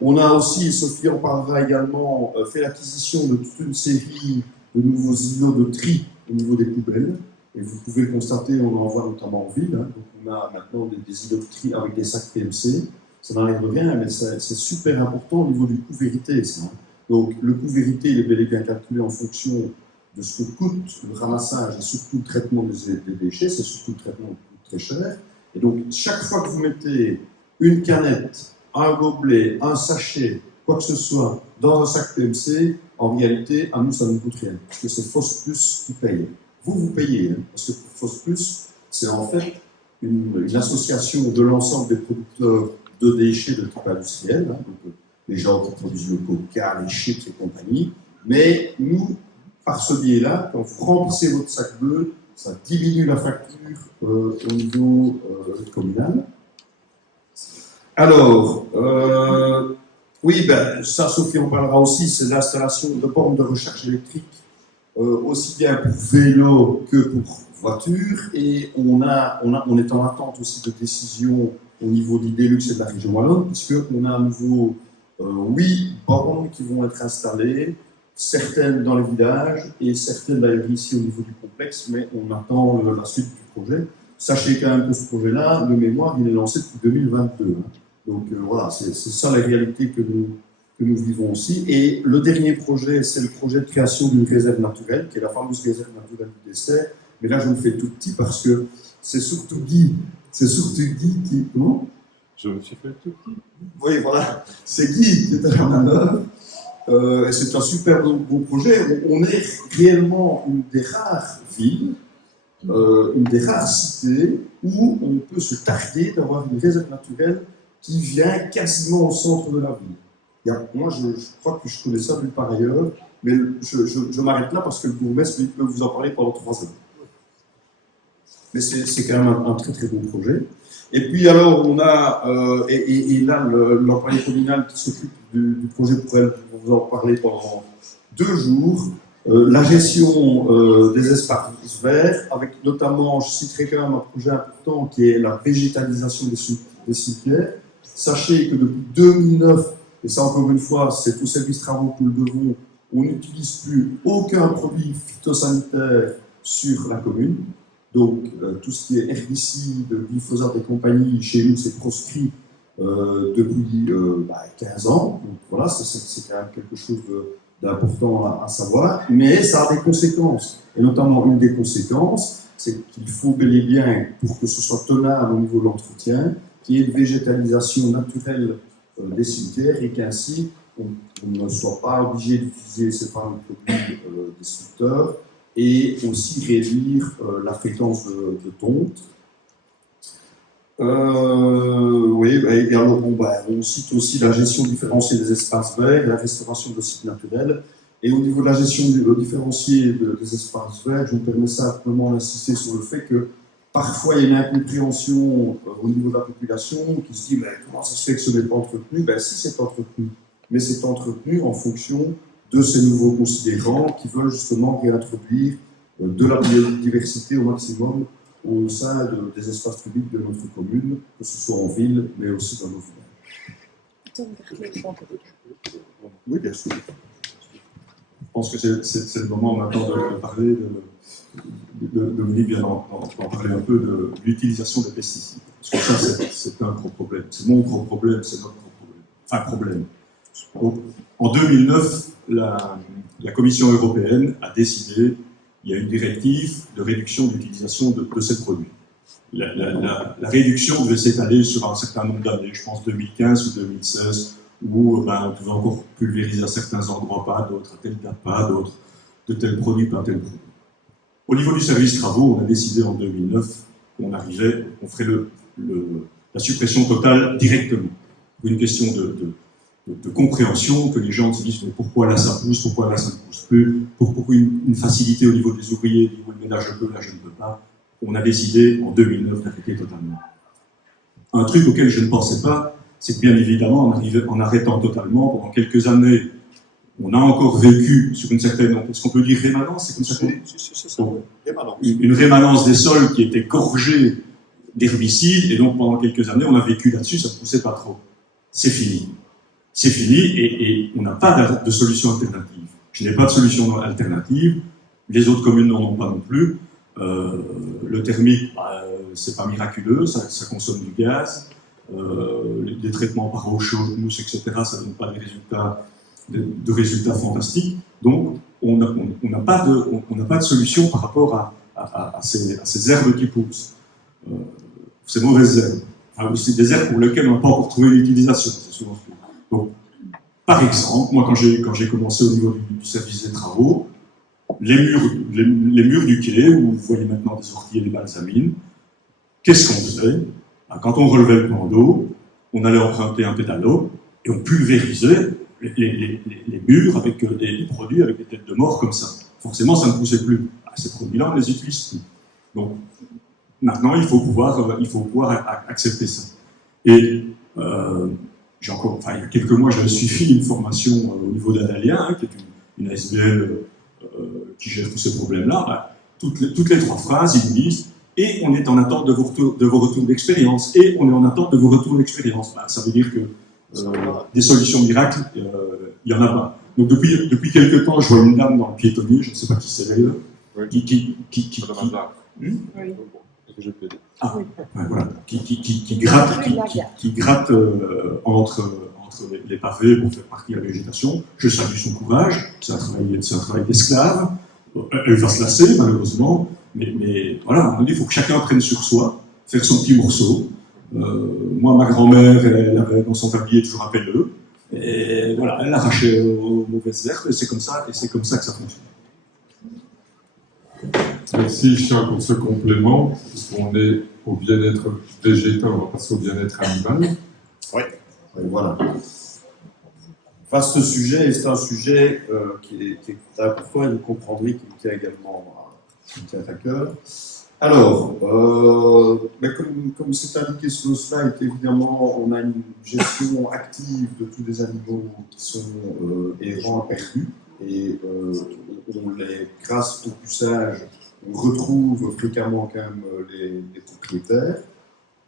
On a aussi, Sophie en parlera également, fait l'acquisition de toute une série de nouveaux îlots de tri au niveau des poubelles. Et vous pouvez le constater, on en voit notamment en ville. Hein. Donc on a maintenant des îlots de tri avec des sacs PMC. Ça n'enlève rien, mais c'est super important au niveau du coût vérité. Ça. Donc le coût vérité, il est bel et bien calculé en fonction de ce que coûte le ramassage et surtout le traitement des déchets. C'est surtout le traitement qui coûte très cher. Et donc, chaque fois que vous mettez une canette, un gobelet, un sachet, quoi que ce soit, dans un sac PMC, en réalité, à nous, ça ne nous coûte rien. Parce que c'est Foss Plus qui paye. Vous payez. Hein, parce que Foss Plus, c'est en fait une association de l'ensemble des producteurs de déchets de type industriel. Hein, donc, les gens qui produisent le coca, les chips et compagnie. Mais nous, par ce biais-là, quand vous remplissez votre sac bleu, ça diminue la facture au niveau communal. Alors, oui, ben, ça, Sophie en parlera aussi, c'est l'installation de bornes de recharge électrique, aussi bien pour vélo que pour voiture. Et on est en attente aussi de décision au niveau d'Idelux et de la région wallonne, puisqu'on a à nouveau 8 bornes qui vont être installées, certaines dans les villages et certaines d'ailleurs ici au niveau du complexe, mais on attend la suite du projet. Sachez quand même que ce projet-là, de mémoire, il est lancé depuis 2022. Hein. Donc voilà, c'est ça la réalité que nous vivons aussi. Et le dernier projet, c'est le projet de création d'une réserve naturelle, qui est la fameuse réserve naturelle du Dessert. Mais là, je me fais tout petit parce que c'est surtout Guy qui... Comment ? Je me suis fait tout petit. Oui, voilà, c'est Guy qui est à la manœuvre. C'est un super beau projet. On est réellement une des rares villes, une des rares cités où on peut se targuer d'avoir une réserve naturelle qui vient quasiment au centre de la ville. Moi, je crois que je connais ça nulle part ailleurs, mais je m'arrête là parce que le bourgmestre peut vous en parler pendant 3 ans. Mais c'est quand même un très très beau projet. Et puis alors, on a, et là, l'employé communal qui s'occupe du projet pourrait vous en parler pendant 2 jours. La gestion des espaces verts, avec notamment, je citerai quand même un projet important qui est la végétalisation des cimetières. Sachez que depuis 2009, et ça encore une fois, c'est au service travaux que nous le devons, on n'utilise plus aucun produit phytosanitaire sur la commune. Donc tout ce qui est herbicide, glyphosate et compagnie, chez nous c'est proscrit depuis 15 ans. Donc voilà, c'est quand même quelque chose d'important à savoir, mais ça a des conséquences. Et notamment une des conséquences, c'est qu'il faut bel et bien, pour que ce soit tenable au niveau de l'entretien, qu'il y ait une végétalisation naturelle des cimetières et qu'ainsi on ne soit pas obligé d'utiliser ces fameux produits destructeurs et aussi réduire la fréquence de tonte. Oui, et alors on cite aussi la gestion différenciée des espaces verts, la restauration de sites naturels. Et au niveau de la gestion différenciée des espaces verts, je me permets simplement d'insister sur le fait que parfois il y a une incompréhension au niveau de la population qui se dit mais comment ça se fait que ce n'est pas entretenu? Ben si, c'est entretenu, mais c'est entretenu en fonction de ces nouveaux considérants qui veulent justement réintroduire de la biodiversité au maximum au sein des espaces publics de notre commune, que ce soit en ville, mais aussi dans nos villages. Oui, bien sûr. Je pense que c'est le moment maintenant de parler Dominique vient d'en parler un peu de l'utilisation des pesticides. Parce que ça, c'est un gros problème. C'est mon gros problème, c'est notre gros problème. Enfin, problème. Donc, en 2009, la Commission européenne a décidé, il y a une directive de réduction d'utilisation de ces produits. La réduction devait s'étaler sur un certain nombre d'années, je pense 2015 ou 2016, où on pouvait encore pulvériser à certains endroits, pas d'autres, à telle date, pas d'autres, de tels produits, pas tel produit. Au niveau du service travaux, on a décidé en 2009 qu'on ferait la suppression totale directement. Pour une question de compréhension, que les gens se disent mais pourquoi là ça pousse, pourquoi là ça ne pousse plus, pourquoi une facilité au niveau des ouvriers, au niveau mais là je peux, là je ne peux pas. On a décidé en 2009 d'arrêter totalement. Un truc auquel je ne pensais pas, c'est que bien évidemment, en arrêtant totalement, pendant quelques années, on a encore vécu sur une certaine, est-ce qu'on peut dire rémanence, c'est comme ça qu'on une rémanence des sols qui était gorgée d'herbicides, et donc pendant quelques années, on a vécu là-dessus, ça ne poussait pas trop. C'est fini. C'est fini, et on n'a pas de solution alternative. Je n'ai pas de solution alternative, les autres communes n'en ont pas non plus. Le thermique, c'est pas miraculeux, ça consomme du gaz. Les traitements par eau chaude, mousse, etc., ça ne donne pas de résultats fantastiques. Donc, on n'a pas de solution par rapport à ces herbes qui poussent. Ces mauvaises herbes. Enfin, c'est des herbes pour lesquelles on n'a pas encore trouvé l'utilisation, c'est souvent fait. Donc, par exemple, moi, quand j'ai commencé au niveau du service des travaux, les murs du quai, où vous voyez maintenant des orties et des balsamines, qu'est-ce qu'on faisait? Quand on relevait le plan d'eau, on allait emprunter un pédalo et on pulvérisait les murs avec des produits avec des têtes de mort comme ça. Forcément, ça ne poussait plus. Ces produits-là, on ne les utilise plus. Donc, maintenant, il faut pouvoir accepter ça. Et il y a quelques mois, j'avais suivi une formation au niveau d'Adalia, qui est une ASBL qui gère tous ces problèmes-là. Toutes les 3 phrases, ils disent « et on est en attente de vos retours d'expérience », et on est en attente de vos retours d'expérience. Ça veut dire que des solutions miracles, il n'y en a pas. Donc depuis quelques temps, je vois une dame dans le piétonnier, je ne sais pas qui c'est d'ailleurs, qui gratte entre les pavés pour faire partie de la végétation. Je salue son courage, c'est un travail d'esclave. Elle va se lasser, malheureusement, mais voilà, à un moment donné, il faut que chacun prenne sur soi, faire son petit morceau. Moi, ma grand-mère, elle avait dans son tablier toujours un pelleux, et voilà, elle arrachait aux mauvaises herbes, et c'est comme ça que ça fonctionne. Merci Charles pour ce complément, puisqu'on est au bien-être végétal, on va passer au bien-être animal. Oui, voilà. Vaste sujet, et c'est un sujet qui est important, et vous comprendrez qu'il me tient également à cœur. Alors, comme c'est indiqué sur le slide, évidemment, on a une gestion active de tous les animaux qui sont errants, perdus. et grâce au puçage, on retrouve fréquemment quand même les propriétaires.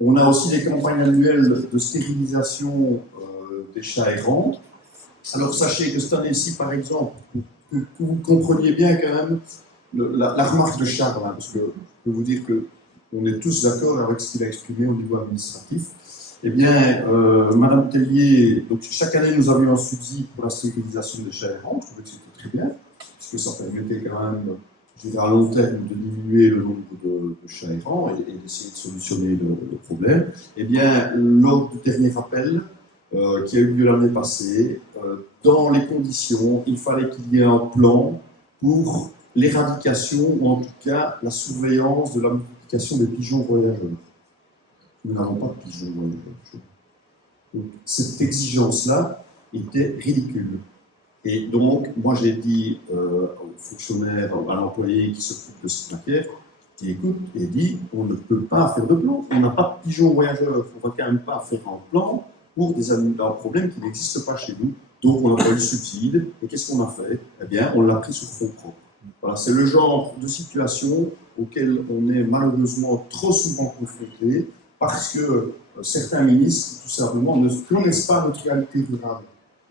On a aussi des campagnes annuelles de stérilisation des chats errants. Alors sachez que cette année-ci, par exemple, que vous compreniez bien quand même la remarque de Charles, hein, parce que je peux vous dire qu'on est tous d'accord avec ce qu'il a exprimé au niveau administratif. Eh bien, Madame Tellier, donc chaque année nous avions un subside pour la stérilisation des chats errants, je trouvais que c'était très bien, puisque ça permettait quand même, je dirais à long terme, de diminuer le nombre de chats errants et d'essayer de solutionner le problème. Eh bien, lors du dernier appel, qui a eu lieu l'année passée, dans les conditions, il fallait qu'il y ait un plan pour l'éradication, ou en tout cas la surveillance de la multiplication des pigeons voyageurs. Nous n'avons pas de pigeons voyageurs. Donc, cette exigence-là était ridicule. Et donc, moi j'ai dit aux fonctionnaires, à l'employé qui s'occupe de cette matière, qui écoute et dit, on ne peut pas faire de plan, on n'a pas de pigeons voyageurs, on ne va quand même pas faire un plan pour un problème qui n'existe pas chez nous. Donc on a pas eu le subside, et qu'est-ce qu'on a fait? Eh bien, on l'a pris sur fonds propres. Voilà, c'est le genre de situation auquel on est malheureusement trop souvent confronté, parce que certains ministres, tout simplement, ne connaissent pas notre réalité rurale.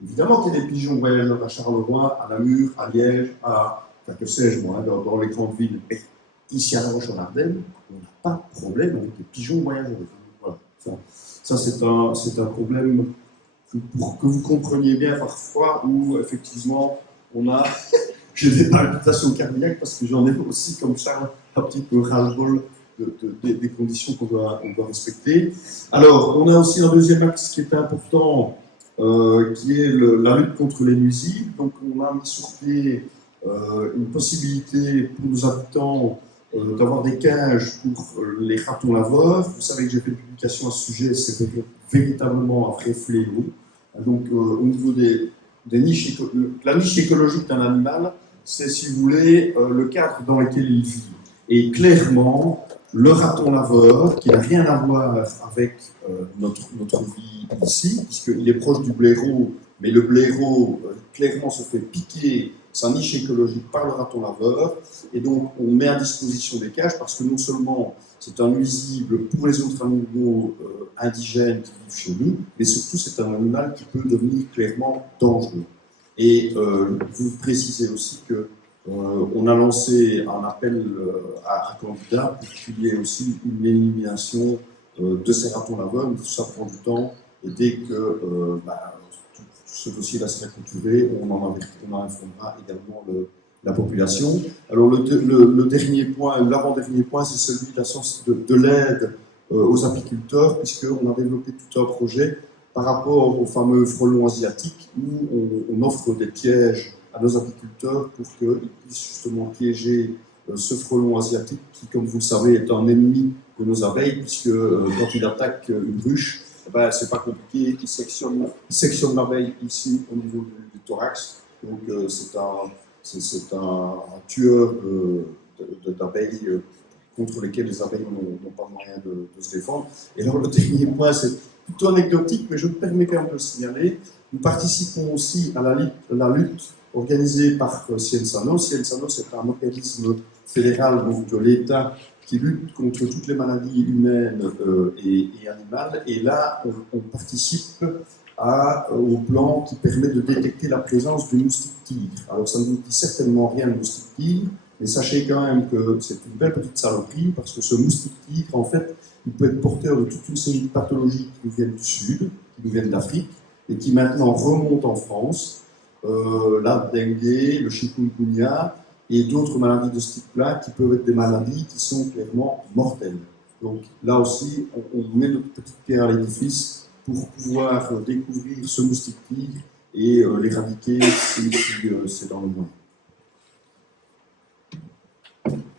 Évidemment qu'il y a des pigeons voyageurs à Charleroi, à Namur, à Liège, enfin, que sais-je moi, dans les grandes villes. Mais ici à La Roche-en-Ardenne, on n'a pas de problème avec les pigeons voyageurs. Voilà. Ça c'est un problème pour que vous compreniez bien parfois où effectivement on a j'ai des palpitations cardiaques parce que j'en ai aussi comme ça un petit peu ras-le-bol des conditions qu'on doit respecter. Alors on a aussi un deuxième axe qui est important qui est la lutte contre les nuisibles. Donc on a mis sur pied une possibilité pour nos habitants d'avoir des cages pour les ratons laveurs. Vous savez que j'ai fait une publication à ce sujet, c'est véritablement un vrai fléau. Donc, au niveau la niche écologique d'un animal, c'est, si vous voulez, le cadre dans lequel il vit. Et clairement, le raton laveur, qui n'a rien à voir avec notre vie ici, puisqu'il est proche du blaireau, mais le blaireau, clairement, se fait piquer sa niche écologique par le raton laveur, et donc on met à disposition des cages parce que non seulement c'est un nuisible pour les autres animaux indigènes qui vivent chez nous, mais surtout c'est un animal qui peut devenir clairement dangereux. Et vous précisez aussi que on a lancé un appel à candidats pour qu'il y ait aussi une élimination de ces ratons laveurs, mais tout ça prend du temps, et dès que ce dossier va se clôturer, on en informera également la population. Alors le dernier point, l'avant-dernier point, c'est celui de l'aide aux apiculteurs, puisqu'on a développé tout un projet par rapport aux fameux frelons asiatiques, où on offre des pièges à nos apiculteurs pour qu'ils puissent justement piéger ce frelon asiatique qui, comme vous le savez, est un ennemi de nos abeilles, puisque quand il attaque une ruche, c'est pas compliqué, il sectionne l'abeille ici au niveau du thorax. Donc c'est un tueur d'abeilles contre lesquelles les abeilles n'ont pas moyen de se défendre. Et alors le dernier point, c'est plutôt anecdotique, mais je me permets quand même de le signaler. Nous participons aussi à la lutte organisée par Cienzano. Cienzano, c'est un organisme fédéral donc, de l'État qui lutte contre toutes les maladies humaines et animales. Et là, on participe au plan qui permet de détecter la présence du moustique tigre. Alors, ça ne nous dit certainement rien, le moustique tigre, mais sachez quand même que c'est une belle petite saloperie, parce que ce moustique tigre, en fait, il peut être porteur de toute une série de pathologies qui nous viennent du Sud, qui nous viennent d'Afrique, et qui maintenant remontent en France. La dengue, le chikungunya, et d'autres maladies de ce type-là qui peuvent être des maladies qui sont clairement mortelles. Donc là aussi, on met notre petite pierre à l'édifice pour pouvoir découvrir ce moustique tigre et l'éradiquer si c'est dans le moyen.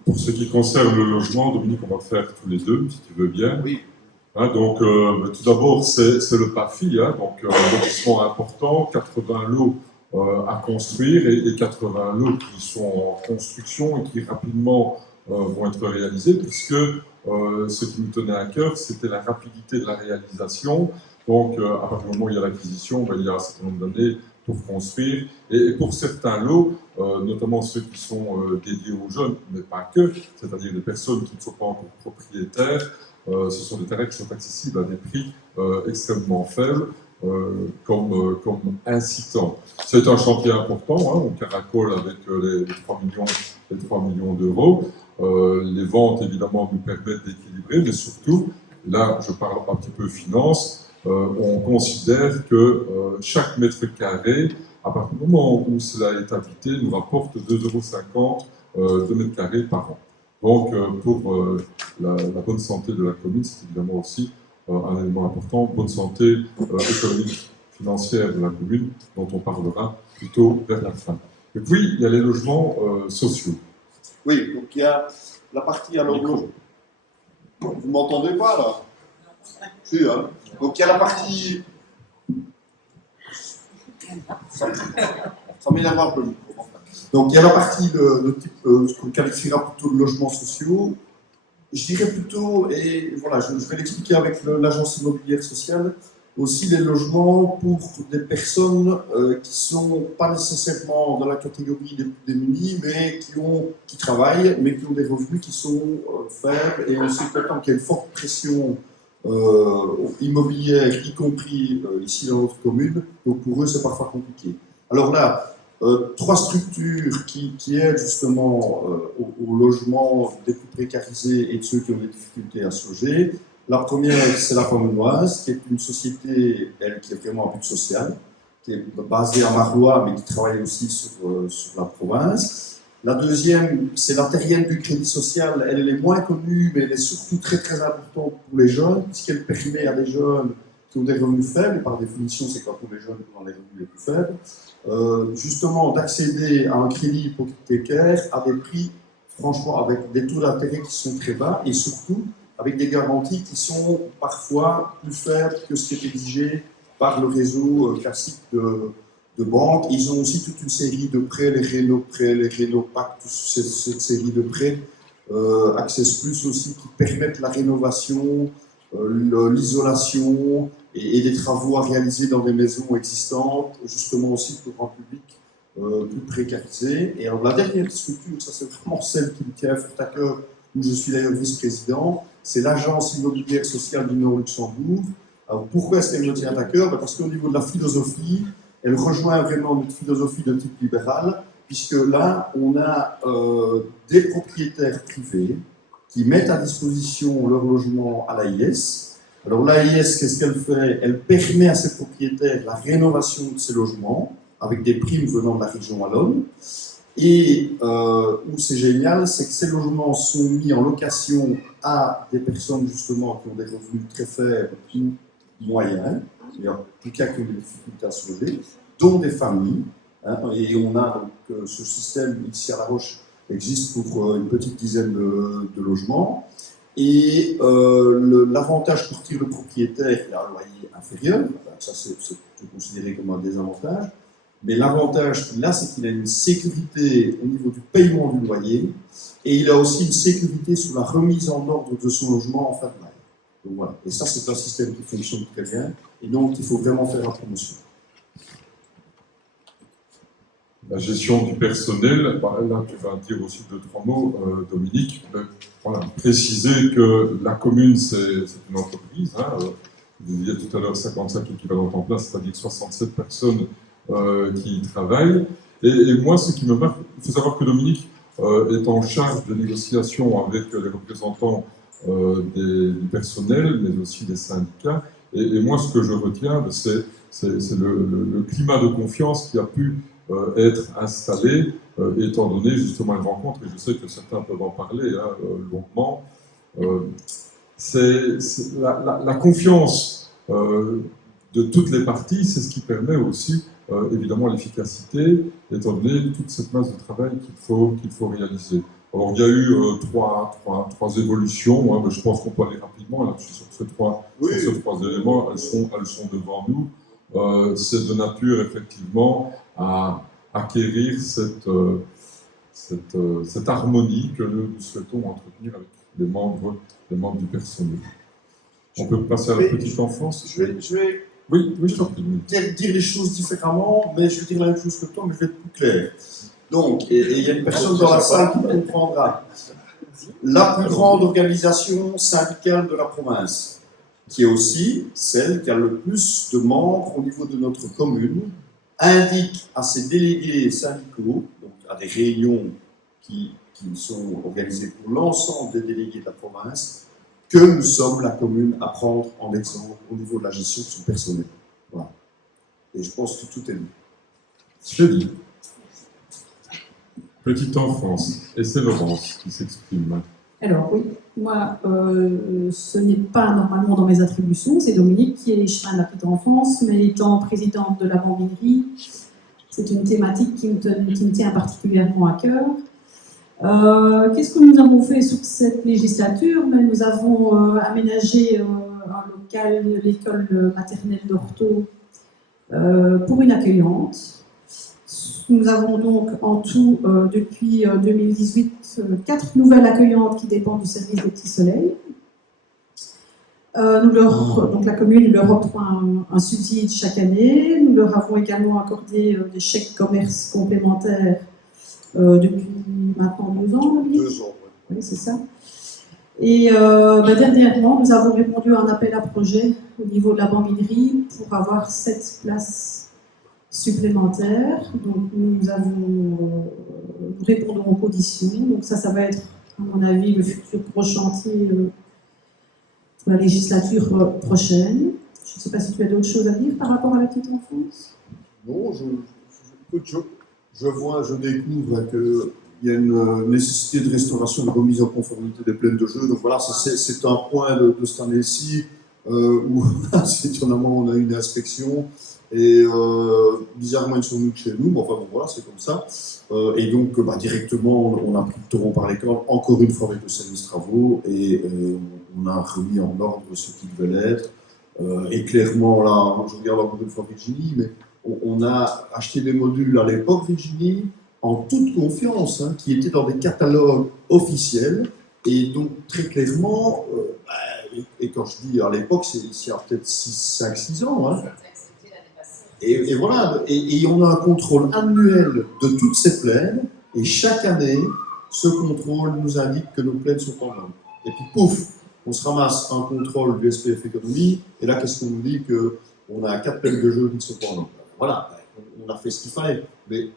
Pour ce qui concerne le logement, Dominique, on va faire tous les deux, si tu veux bien. Oui. Hein, donc, tout d'abord, c'est le PAFI, hein, donc un lotissement important, 80 lots à construire et 80 lots qui sont en construction et qui rapidement vont être réalisés, puisque ce qui nous tenait à cœur, c'était la rapidité de la réalisation. Donc, à partir du moment où il y a l'acquisition, il y a un certain nombre d'années pour construire. Et pour certains lots, notamment ceux qui sont dédiés aux jeunes, mais pas que, c'est-à-dire des personnes qui ne sont pas encore propriétaires, ce sont des terrains qui sont accessibles à des prix extrêmement faibles, comme incitant. C'est un chantier important, hein, on caracole avec les 3 millions d'euros. Les ventes, évidemment, nous permettent d'équilibrer, mais surtout, là, je parle un petit peu finance, on considère que chaque mètre carré, à partir du moment où cela est habité, nous rapporte 2,50 € de mètre carré par an. Donc, pour la bonne santé de la commune, c'est évidemment aussi un élément important, bonne santé économique, financière de la commune, dont on parlera plutôt vers la fin. Et puis, il y a les logements sociaux. Oui, donc il y a la partie alors. Vous m'entendez pas là? Si, hein. Donc il y a la partie. Ça m'énerve un peu. Donc il y a la partie de type, ce qu'on qualifiera plutôt de logements sociaux. Je dirais plutôt, et voilà, je vais l'expliquer avec l'agence immobilière sociale, aussi les logements pour des personnes qui ne sont pas nécessairement dans la catégorie des plus démunis, mais qui travaillent, mais qui ont des revenus qui sont faibles. Et on sait que tant qu'il y a une forte pression immobilière, y compris ici dans notre commune, donc pour eux c'est parfois compliqué. Alors là, 3 structures qui aident justement au logement des plus précarisés et de ceux qui ont des difficultés à se loger. La première, c'est la Pomenoise, qui est une société, elle, qui est vraiment à but social, qui est basée à Marois, mais qui travaille aussi sur la province. La deuxième, c'est la Terrienne du Crédit Social. Elle est moins connue, mais elle est surtout très très importante pour les jeunes, puisqu'elle permet à des jeunes qui ont des revenus faibles, par définition, c'est quand on est jeune qui ont les revenus les plus faibles, justement d'accéder à un crédit hypothécaire à des prix, franchement, avec des taux d'intérêt qui sont très bas, et surtout avec des garanties qui sont parfois plus faibles que ce qui est exigé par le réseau classique de banques. Ils ont aussi toute une série de prêts, les Réno Pacte, cette série de prêts, Access Plus aussi, qui permettent la rénovation, l'isolation et des travaux à réaliser dans des maisons existantes, justement aussi pour un public plus précarisé. Et alors la dernière structure, ça c'est vraiment celle qui me tient fort à cœur, où je suis d'ailleurs vice-président, c'est l'agence immobilière sociale du Nord-Luxembourg. Alors pourquoi est-ce qu'elle me tient à cœur? Parce qu'au niveau de la philosophie, elle rejoint vraiment notre philosophie de type libéral, puisque là, on a des propriétaires privés qui mettent à disposition leur logement à l'AIS. Alors l'AIS, qu'est-ce qu'elle fait? Elle permet à ses propriétaires la rénovation de ces logements, avec des primes venant de la région wallonne. Et où c'est génial, c'est que ces logements sont mis en location à des personnes justement qui ont des revenus très faibles ou moyens, c'est-à-dire en tout cas qui ont des difficultés à se loger, dont des familles. Hein, et on a donc ce système ici à La Roche existe pour une petite dizaine de logements. Et l'avantage pour le propriétaire, il a un loyer inférieur, ça c'est considéré comme un désavantage. Mais l'avantage qu'il a, c'est qu'il a une sécurité au niveau du paiement du loyer et il a aussi une sécurité sur la remise en ordre de son logement en fin de bail. Donc voilà. Et ça, c'est un système qui fonctionne très bien et donc il faut vraiment faire la promotion. La gestion du personnel, là tu vas dire aussi 2-3 mots, Dominique. Voilà, préciser que la commune, c'est une entreprise. Hein, vous disiez tout à l'heure 55 équivalents temps plein, c'est-à-dire 67 personnes qui y travaillent. Et moi, ce qui me marque, il faut savoir que Dominique est en charge de négociations avec les représentants du personnel, mais aussi des syndicats. Et moi, ce que je retiens, c'est le climat de confiance qui a pu être installé, étant donné justement une rencontre, et je sais que certains peuvent en parler longuement. C'est la confiance de toutes les parties, c'est ce qui permet aussi évidemment l'efficacité, étant donné toute cette masse de travail qu'il faut réaliser. Alors il y a eu trois évolutions, hein, mais je pense qu'on peut aller rapidement là-dessus sur ces trois éléments, elles sont devant nous. C'est de nature effectivement à acquérir cette harmonie que nous souhaitons entretenir avec les membres du personnel. On peut passer à la petite enfance. Je vais Oui, je t'en prie. Peut-être dire les choses différemment, mais je vais dire la même chose que toi, mais je vais être plus clair. Donc, et il y a une personne dans la salle qui me comprendra. La plus grande organisation syndicale de la province, qui est aussi celle qui a le plus de membres au niveau de notre commune, indique à ses délégués syndicaux, donc à des réunions qui sont organisées pour l'ensemble des délégués de la province, que nous sommes la commune à prendre en exemple au niveau de la gestion de son personnel. Voilà. Et je pense que tout est dit. Chélie. Petite enfance, et c'est Laurence qui s'exprime. Alors oui, moi, ce n'est pas normalement dans mes attributions, c'est Dominique qui est chemin de la petite enfance, mais étant présidente de la bambinerie, c'est une thématique qui me tient particulièrement à cœur. Qu'est-ce que nous avons fait sur cette législature? Nous avons aménagé un local de l'école maternelle d'Orto pour une accueillante. Nous avons donc en tout, depuis 2018, 4 nouvelles accueillantes qui dépendent du service des Petits Soleils. Donc la commune leur octroie un subside chaque année. Nous leur avons également accordé des chèques commerce complémentaires depuis maintenant 2 ans. 2 ans, oui, c'est ça. Et dernièrement, nous avons répondu à un appel à projet au niveau de la bambinerie pour avoir 7 places supplémentaires. Donc nous répondons aux conditions. Donc ça va être, à mon avis, le futur gros chantier pour la législature prochaine. Je ne sais pas si tu as d'autres choses à dire par rapport à la petite enfance. Non, je découvre qu'il y a une nécessité de restauration, de remise en conformité des plaines de jeu. Donc voilà, c'est un point de cette année-ci où, étonnamment, on a une inspection. Et bizarrement, ils sont venus chez nous, mais enfin bon, voilà, c'est comme ça. Et donc, directement, on a pris le taureau par les cornes, encore une fois avec le service travaux, et on a remis en ordre ce qui devait l'être. Et clairement, là, je regarde encore une fois Virginie, mais on a acheté des modules à l'époque, Virginie, en toute confiance, hein, qui étaient dans des catalogues officiels. Et donc, très clairement, et quand je dis à l'époque, c'est il y a peut-être 5, 6 ans, hein. Et voilà, et on a un contrôle annuel de toutes ces plaines, et chaque année, ce contrôle nous indique que nos plaines sont en norme. Et puis pouf, on se ramasse un contrôle du SPF Économie, et là, qu'est-ce qu'on nous dit? Qu'on a 4 plaines de jeu qui ne sont pas en norme. Voilà, on a fait ce qu'il fallait, mais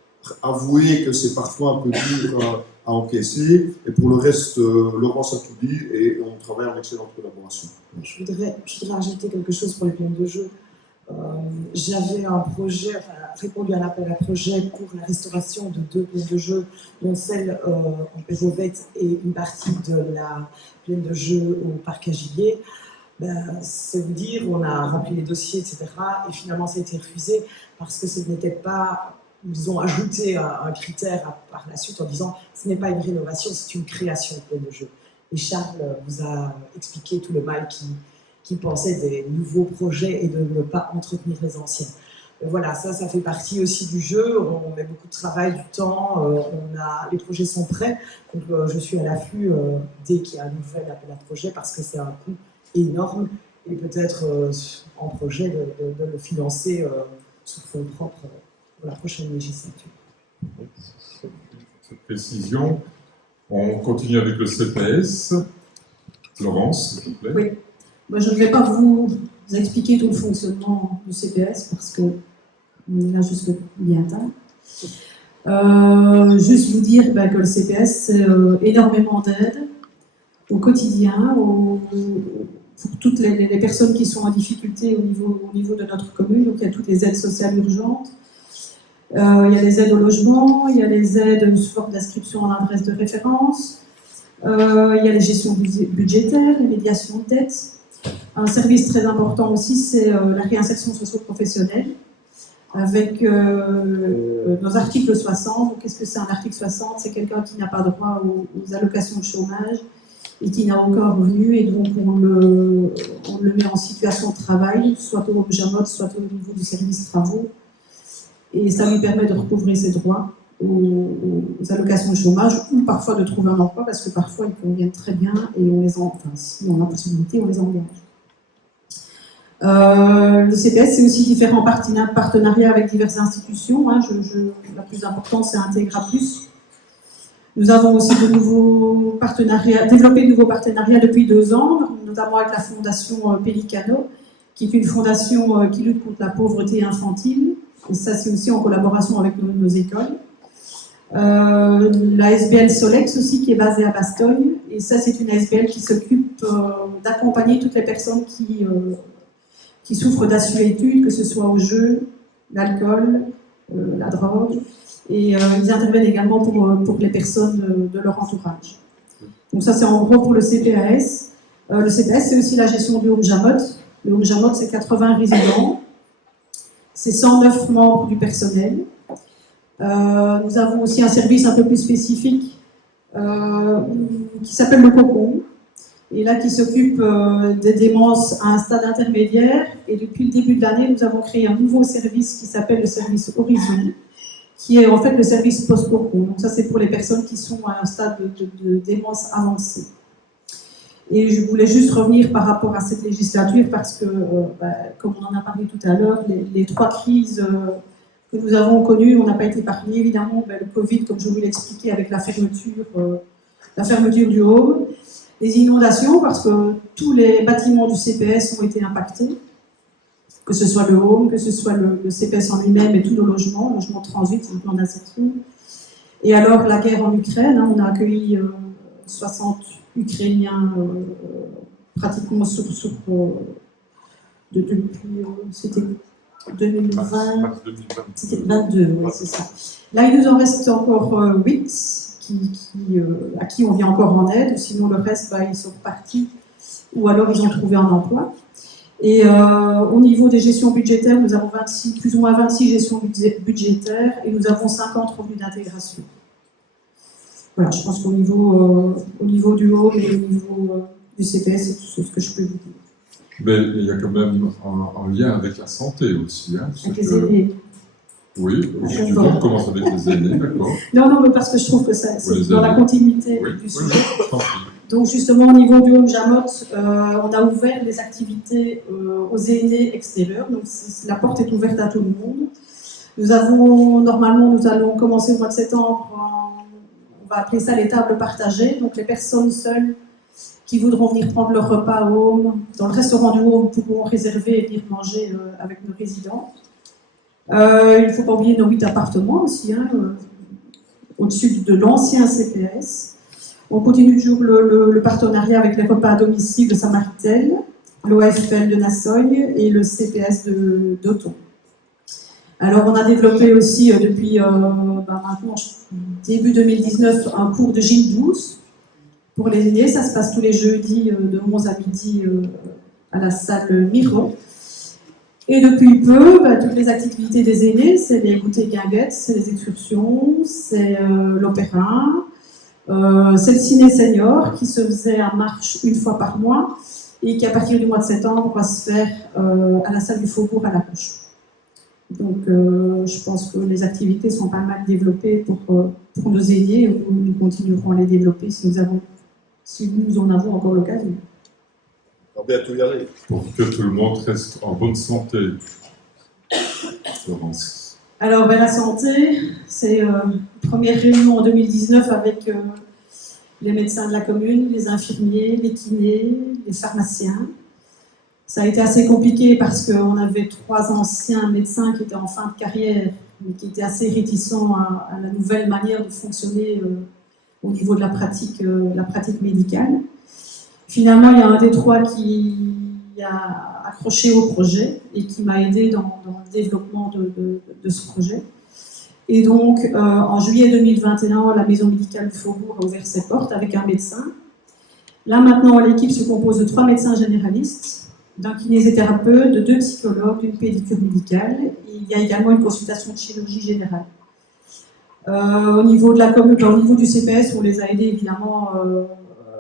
avouez que c'est parfois un peu dur à encaisser, et pour le reste, Laurence a tout dit, et on travaille en excellente collaboration. Je voudrais rajouter quelque chose pour les plaines de jeu. J'avais un projet, répondu à un appel à projet pour la restauration de 2 plaines de jeu, dont celle en Pérovette et une partie de la plaine de jeu au parc à Gibier. C'est vous dire, on a rempli les dossiers, etc. Et finalement, ça a été refusé parce que ce n'était pas. Ils ont ajouté un critère par la suite en disant ce n'est pas une rénovation, c'est une création de plaine de jeu. Et Charles vous a expliqué tout le mal qui pensaient des nouveaux projets et de ne pas entretenir les anciens. Voilà, ça fait partie aussi du jeu. On met beaucoup de travail, du temps. Les projets sont prêts. Donc, je suis à l'affût dès qu'il y a un nouvel appel à projet parce que c'est un coût énorme et peut-être en projet de le financer sous fonds propres pour la prochaine législature. Cette précision. On continue avec le CPS. Laurence, s'il vous plaît. Oui. Moi, je ne vais pas vous expliquer tout le fonctionnement du CPS parce qu'on est là jusque bien tard. Juste vous dire que le CPS, c'est énormément d'aide au quotidien pour toutes les personnes qui sont en difficulté au niveau de notre commune. Donc, il y a toutes les aides sociales urgentes. Il y a les aides au logement, il y a les aides sous forme d'inscription en adresse de référence, il y a les gestions budgétaires, les médiations de dettes. Un service très important aussi, c'est la réinsertion socio-professionnelle, avec nos articles 60. Donc, qu'est-ce que c'est un article 60? C'est quelqu'un qui n'a pas droit aux allocations de chômage et qui n'a aucun revenu, et donc on le met en situation de travail, soit au Jamot, soit au niveau du service travaux, et ça lui permet de recouvrer ses droits aux allocations de chômage, ou parfois de trouver un emploi, parce que parfois ils conviennent très bien, et si on a la possibilité, on les engage. Le CPS, c'est aussi différents partenariats avec diverses institutions. Hein. La plus importante, c'est Integra Plus. Nous avons aussi développé de nouveaux partenariats depuis 2 ans, notamment avec la fondation Pelicano, qui est une fondation qui lutte contre la pauvreté infantile. Et ça, c'est aussi en collaboration avec nos écoles. La SBL Solex aussi, qui est basée à Bastogne. Et ça, c'est une SBL qui s'occupe d'accompagner toutes les personnes qui souffrent d'assuétude, que ce soit au jeu, l'alcool, la drogue. Et ils interviennent également pour les personnes de leur entourage. Donc ça, c'est en gros pour le CPAS. Le CPAS, c'est aussi la gestion du Home Jamot. Le Home Jamot, c'est 80 résidents. C'est 109 membres du personnel. Nous avons aussi un service un peu plus spécifique qui s'appelle le Cocon, et là qui s'occupe des démences à un stade intermédiaire. Et depuis le début de l'année, nous avons créé un nouveau service qui s'appelle le service Horizon, qui est en fait le service post-Cocon. Donc ça, c'est pour les personnes qui sont à un stade de démence avancée. Et je voulais juste revenir par rapport à cette législature parce que, comme on en a parlé tout à l'heure, les 3 crises que nous avons connues, on n'a pas été épargnés, évidemment. Le Covid, comme je vous l'ai expliqué, avec la fermeture du home. Les inondations, parce que tous les bâtiments du CPS ont été impactés, que ce soit le home, que ce soit le CPS en lui-même et tous nos logements de transit, le plan d'insertion. Et alors, la guerre en Ukraine, hein, on a accueilli 60 Ukrainiens pratiquement depuis, c'était 2020, c'était 22, ouais, c'est ça. Là, il nous en reste encore 8 à qui on vient encore en aide, sinon le reste, ils sont partis ou alors ils ont trouvé un emploi. Et au niveau des gestions budgétaires, nous avons plus ou moins 26 gestions budgétaires et nous avons 50 revenus d'intégration. Voilà, je pense qu'au niveau du home et au niveau du CPS, c'est tout ce que je peux vous dire. Mais il y a quand même un lien avec la santé aussi. Hein, avec les aînés. Oui, on commence avec les aînés, d'accord. Non, mais parce que je trouve que c'est dans la continuité du sujet. Oui. Donc justement, au niveau du Home Jamot, on a ouvert les activités aux aînés extérieurs. Donc la porte est ouverte à tout le monde. Nous allons commencer au mois de septembre, on va appeler ça les tables partagées. Donc les personnes seules qui voudront venir prendre leur repas au home, dans le restaurant du home, pourront réserver et venir manger avec nos résidents. Il ne faut pas oublier nos 8 appartements aussi, hein, au-dessus de l'ancien CPS. On continue toujours le partenariat avec les repas à domicile de Saint-Maritel, l'OFL de Nassogne et le CPS d'Auton. Alors on a développé aussi depuis maintenant, début 2019, un cours de gym douce pour les aînés. Ça se passe tous les jeudis de 11 à midi à la salle Miro. Et depuis peu, toutes les activités des aînés, c'est les goûters guinguettes, c'est les excursions, c'est l'opéra, c'est le ciné senior qui se faisait à Marche une fois par mois et qui à partir du mois de septembre va se faire à la salle du Faubourg à La Roche. Donc je pense que les activités sont pas mal développées pour nos aînés et nous continuerons à les développer si nous en avons encore l'occasion. On va bientôt y aller. Pour que tout le monde reste en bonne santé, Florence. Alors, la santé, c'est première réunion en 2019 avec les médecins de la commune, les infirmiers, les kinés, les pharmaciens. Ça a été assez compliqué parce qu'on avait 3 anciens médecins qui étaient en fin de carrière, mais qui étaient assez réticents à la nouvelle manière de fonctionner au niveau de la pratique médicale. Finalement, il y a un des 3 qui a accroché au projet et qui m'a aidé dans le développement de ce projet. Et donc, en juillet 2021, la maison médicale du Faubourg a ouvert ses portes avec un médecin. Là, maintenant, l'équipe se compose de 3 médecins généralistes, d'un kinésithérapeute, de 2 psychologues, d'une pédicure médicale. Et il y a également une consultation de chirurgie générale. Au niveau de la commune, au niveau du CPS, on les a aidés évidemment.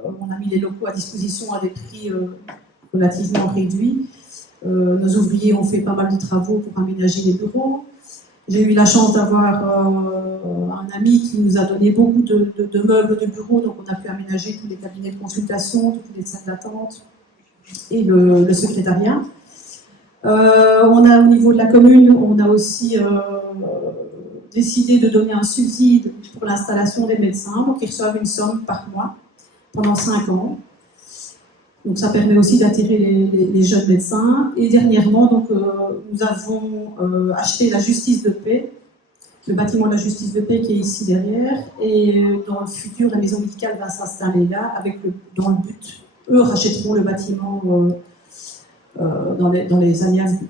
On a mis les locaux à disposition à des prix relativement réduits. Nos ouvriers ont fait pas mal de travaux pour aménager les bureaux. J'ai eu la chance d'avoir un ami qui nous a donné beaucoup de meubles de bureau, donc on a pu aménager tous les cabinets de consultation, toutes les salles d'attente et le secrétariat. On a, au niveau de la commune, on a aussi décidé de donner un subside pour l'installation des médecins. Donc, ils reçoivent une somme par mois pendant 5 ans. Donc, ça permet aussi d'attirer les jeunes médecins. Et dernièrement, donc, nous avons acheté la justice de paix, le bâtiment de la justice de paix qui est ici derrière. Et dans le futur, la maison médicale va s'installer là, dans le but, eux rachèteront le bâtiment dans les années à venir.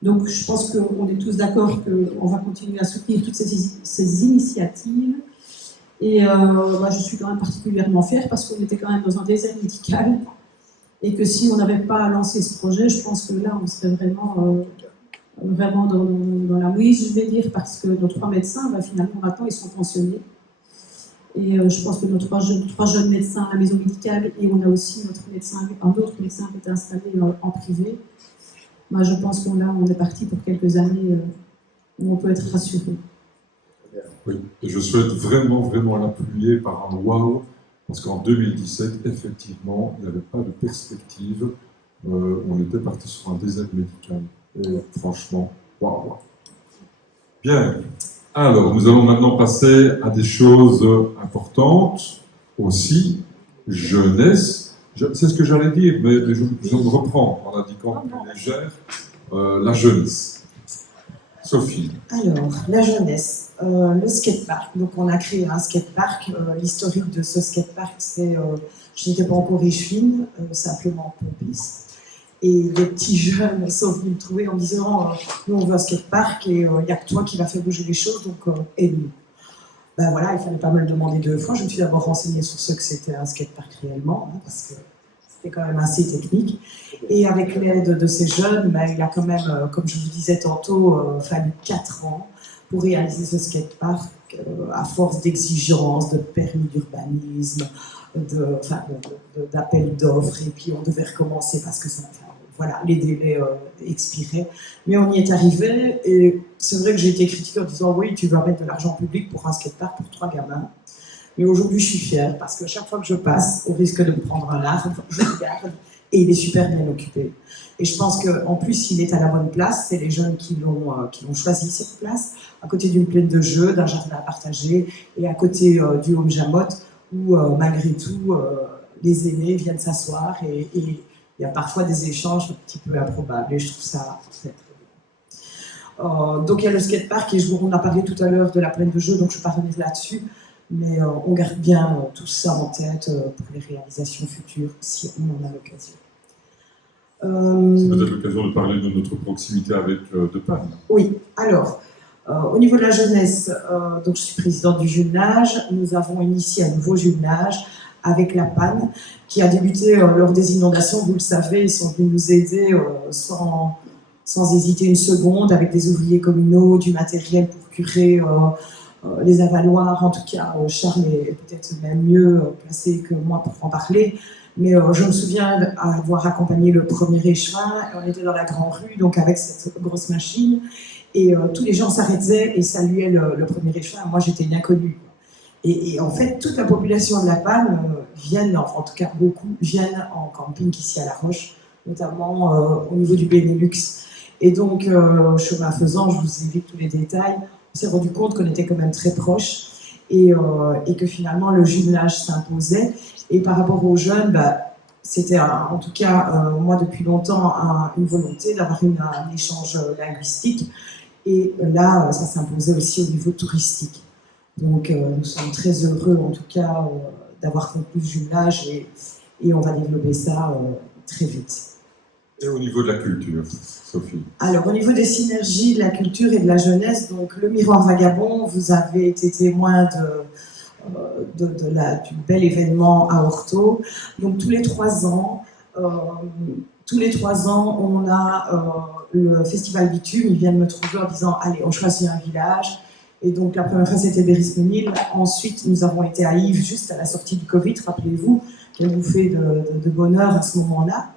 Donc, je pense qu'on est tous d'accord qu'on va continuer à soutenir toutes ces initiatives. Et moi, je suis quand même particulièrement fière parce qu'on était quand même dans un désert médical et que si on n'avait pas lancé ce projet, je pense que là, on serait vraiment dans la mouise, je vais dire, parce que nos 3 médecins, finalement, maintenant, ils sont pensionnés. Et je pense que nos 3 jeunes médecins à la maison médicale, et on a aussi un autre médecin qui est installé en privé. Moi, je pense qu'on est parti pour quelques années où on peut être rassuré. Oui, et je souhaite vraiment l'appuyer par un wow, parce qu'en 2017, effectivement, il n'y avait pas de perspective. On était parti sur un désert médical. Et franchement, waouh. Bien. Alors, nous allons maintenant passer à des choses importantes aussi. Jeunesse. C'est ce que j'allais dire, mais je me reprends en indiquant plus légère. La jeunesse. Sophie. Alors, la jeunesse, le skatepark. Donc, on a créé un skatepark. L'historique de ce skatepark, c'est je n'étais pas encore riche-fine, simplement pompiste. Et des petits jeunes sont venus me trouver en me disant nous, on veut un skatepark et il n'y a que toi qui va faire bouger les choses, donc aide-nous. Ben voilà, il fallait pas me le demander 2 fois. Je me suis d'abord renseignée sur ce que c'était un skatepark réellement, parce que c'était quand même assez technique. Et avec l'aide de ces jeunes, il a quand même, comme je vous disais tantôt, fallu 4 ans pour réaliser ce skatepark, à force d'exigences, de permis d'urbanisme, d'appels d'offres, et puis on devait recommencer parce que voilà, les délais expiraient. Mais on y est arrivé, et c'est vrai que j'ai été critiquée en disant oui, tu vas mettre de l'argent public pour un skatepark pour 3 gamins. Mais aujourd'hui, je suis fière parce que chaque fois que je passe, au risque de me prendre un arbre, je regarde et il est super bien occupé. Et je pense qu'en plus, il est à la bonne place. C'est les jeunes qui l'ont choisi, cette place, à côté d'une plaine de jeux, d'un jardin à partager et à côté du Home Jamot, où malgré tout, les aînés viennent s'asseoir et il y a parfois des échanges un petit peu improbables. Et je trouve ça très, très bien. Donc il y a le skatepark et on a parlé tout à l'heure de la plaine de jeux, donc je ne vais pas revenir là-dessus. Mais on garde bien tout ça en tête pour les réalisations futures, si on en a l'occasion. C'est peut-être l'occasion de parler de notre proximité avec De Panne. Oui, alors, au niveau de la jeunesse, donc je suis présidente du jumelage. Nous avons initié un nouveau jumelage avec la Panne, qui a débuté lors des inondations. Vous le savez, ils sont venus nous aider sans hésiter une seconde, avec des ouvriers communaux, du matériel pour curer les avaloirs. En tout cas, Charles est peut-être même mieux placé que moi pour en parler. Mais je me souviens avoir accompagné le premier échevin. On était dans la grande rue, donc avec cette grosse machine. Et tous les gens s'arrêtaient et saluaient le premier échevin. Moi, j'étais une inconnue. Et en fait, toute la population de La Panne en tout cas beaucoup, viennent en camping ici à La Roche, notamment au niveau du Benelux. Et donc, chemin faisant, je vous évite tous les détails, on s'est rendu compte qu'on était quand même très proches et que finalement, le jumelage s'imposait. Et par rapport aux jeunes, c'était en tout cas, moi depuis longtemps, une volonté d'avoir un échange linguistique. Et là, ça s'imposait aussi au niveau touristique. Donc nous sommes très heureux en tout cas d'avoir conclu ce jumelage et on va développer ça très vite. Et au niveau de la culture, Sophie? Alors, au niveau des synergies de la culture et de la jeunesse, donc le Miroir Vagabond, vous avez été témoin du bel événement à Orto. Donc tous les 3 ans, on a le Festival Bitume. Ils viennent me trouver en disant allez, on choisit un village. Et donc la première fois c'était Bérisménil. Ensuite nous avons été à Yves juste à la sortie du Covid, rappelez-vous, quelle bouffée de bonheur à ce moment-là.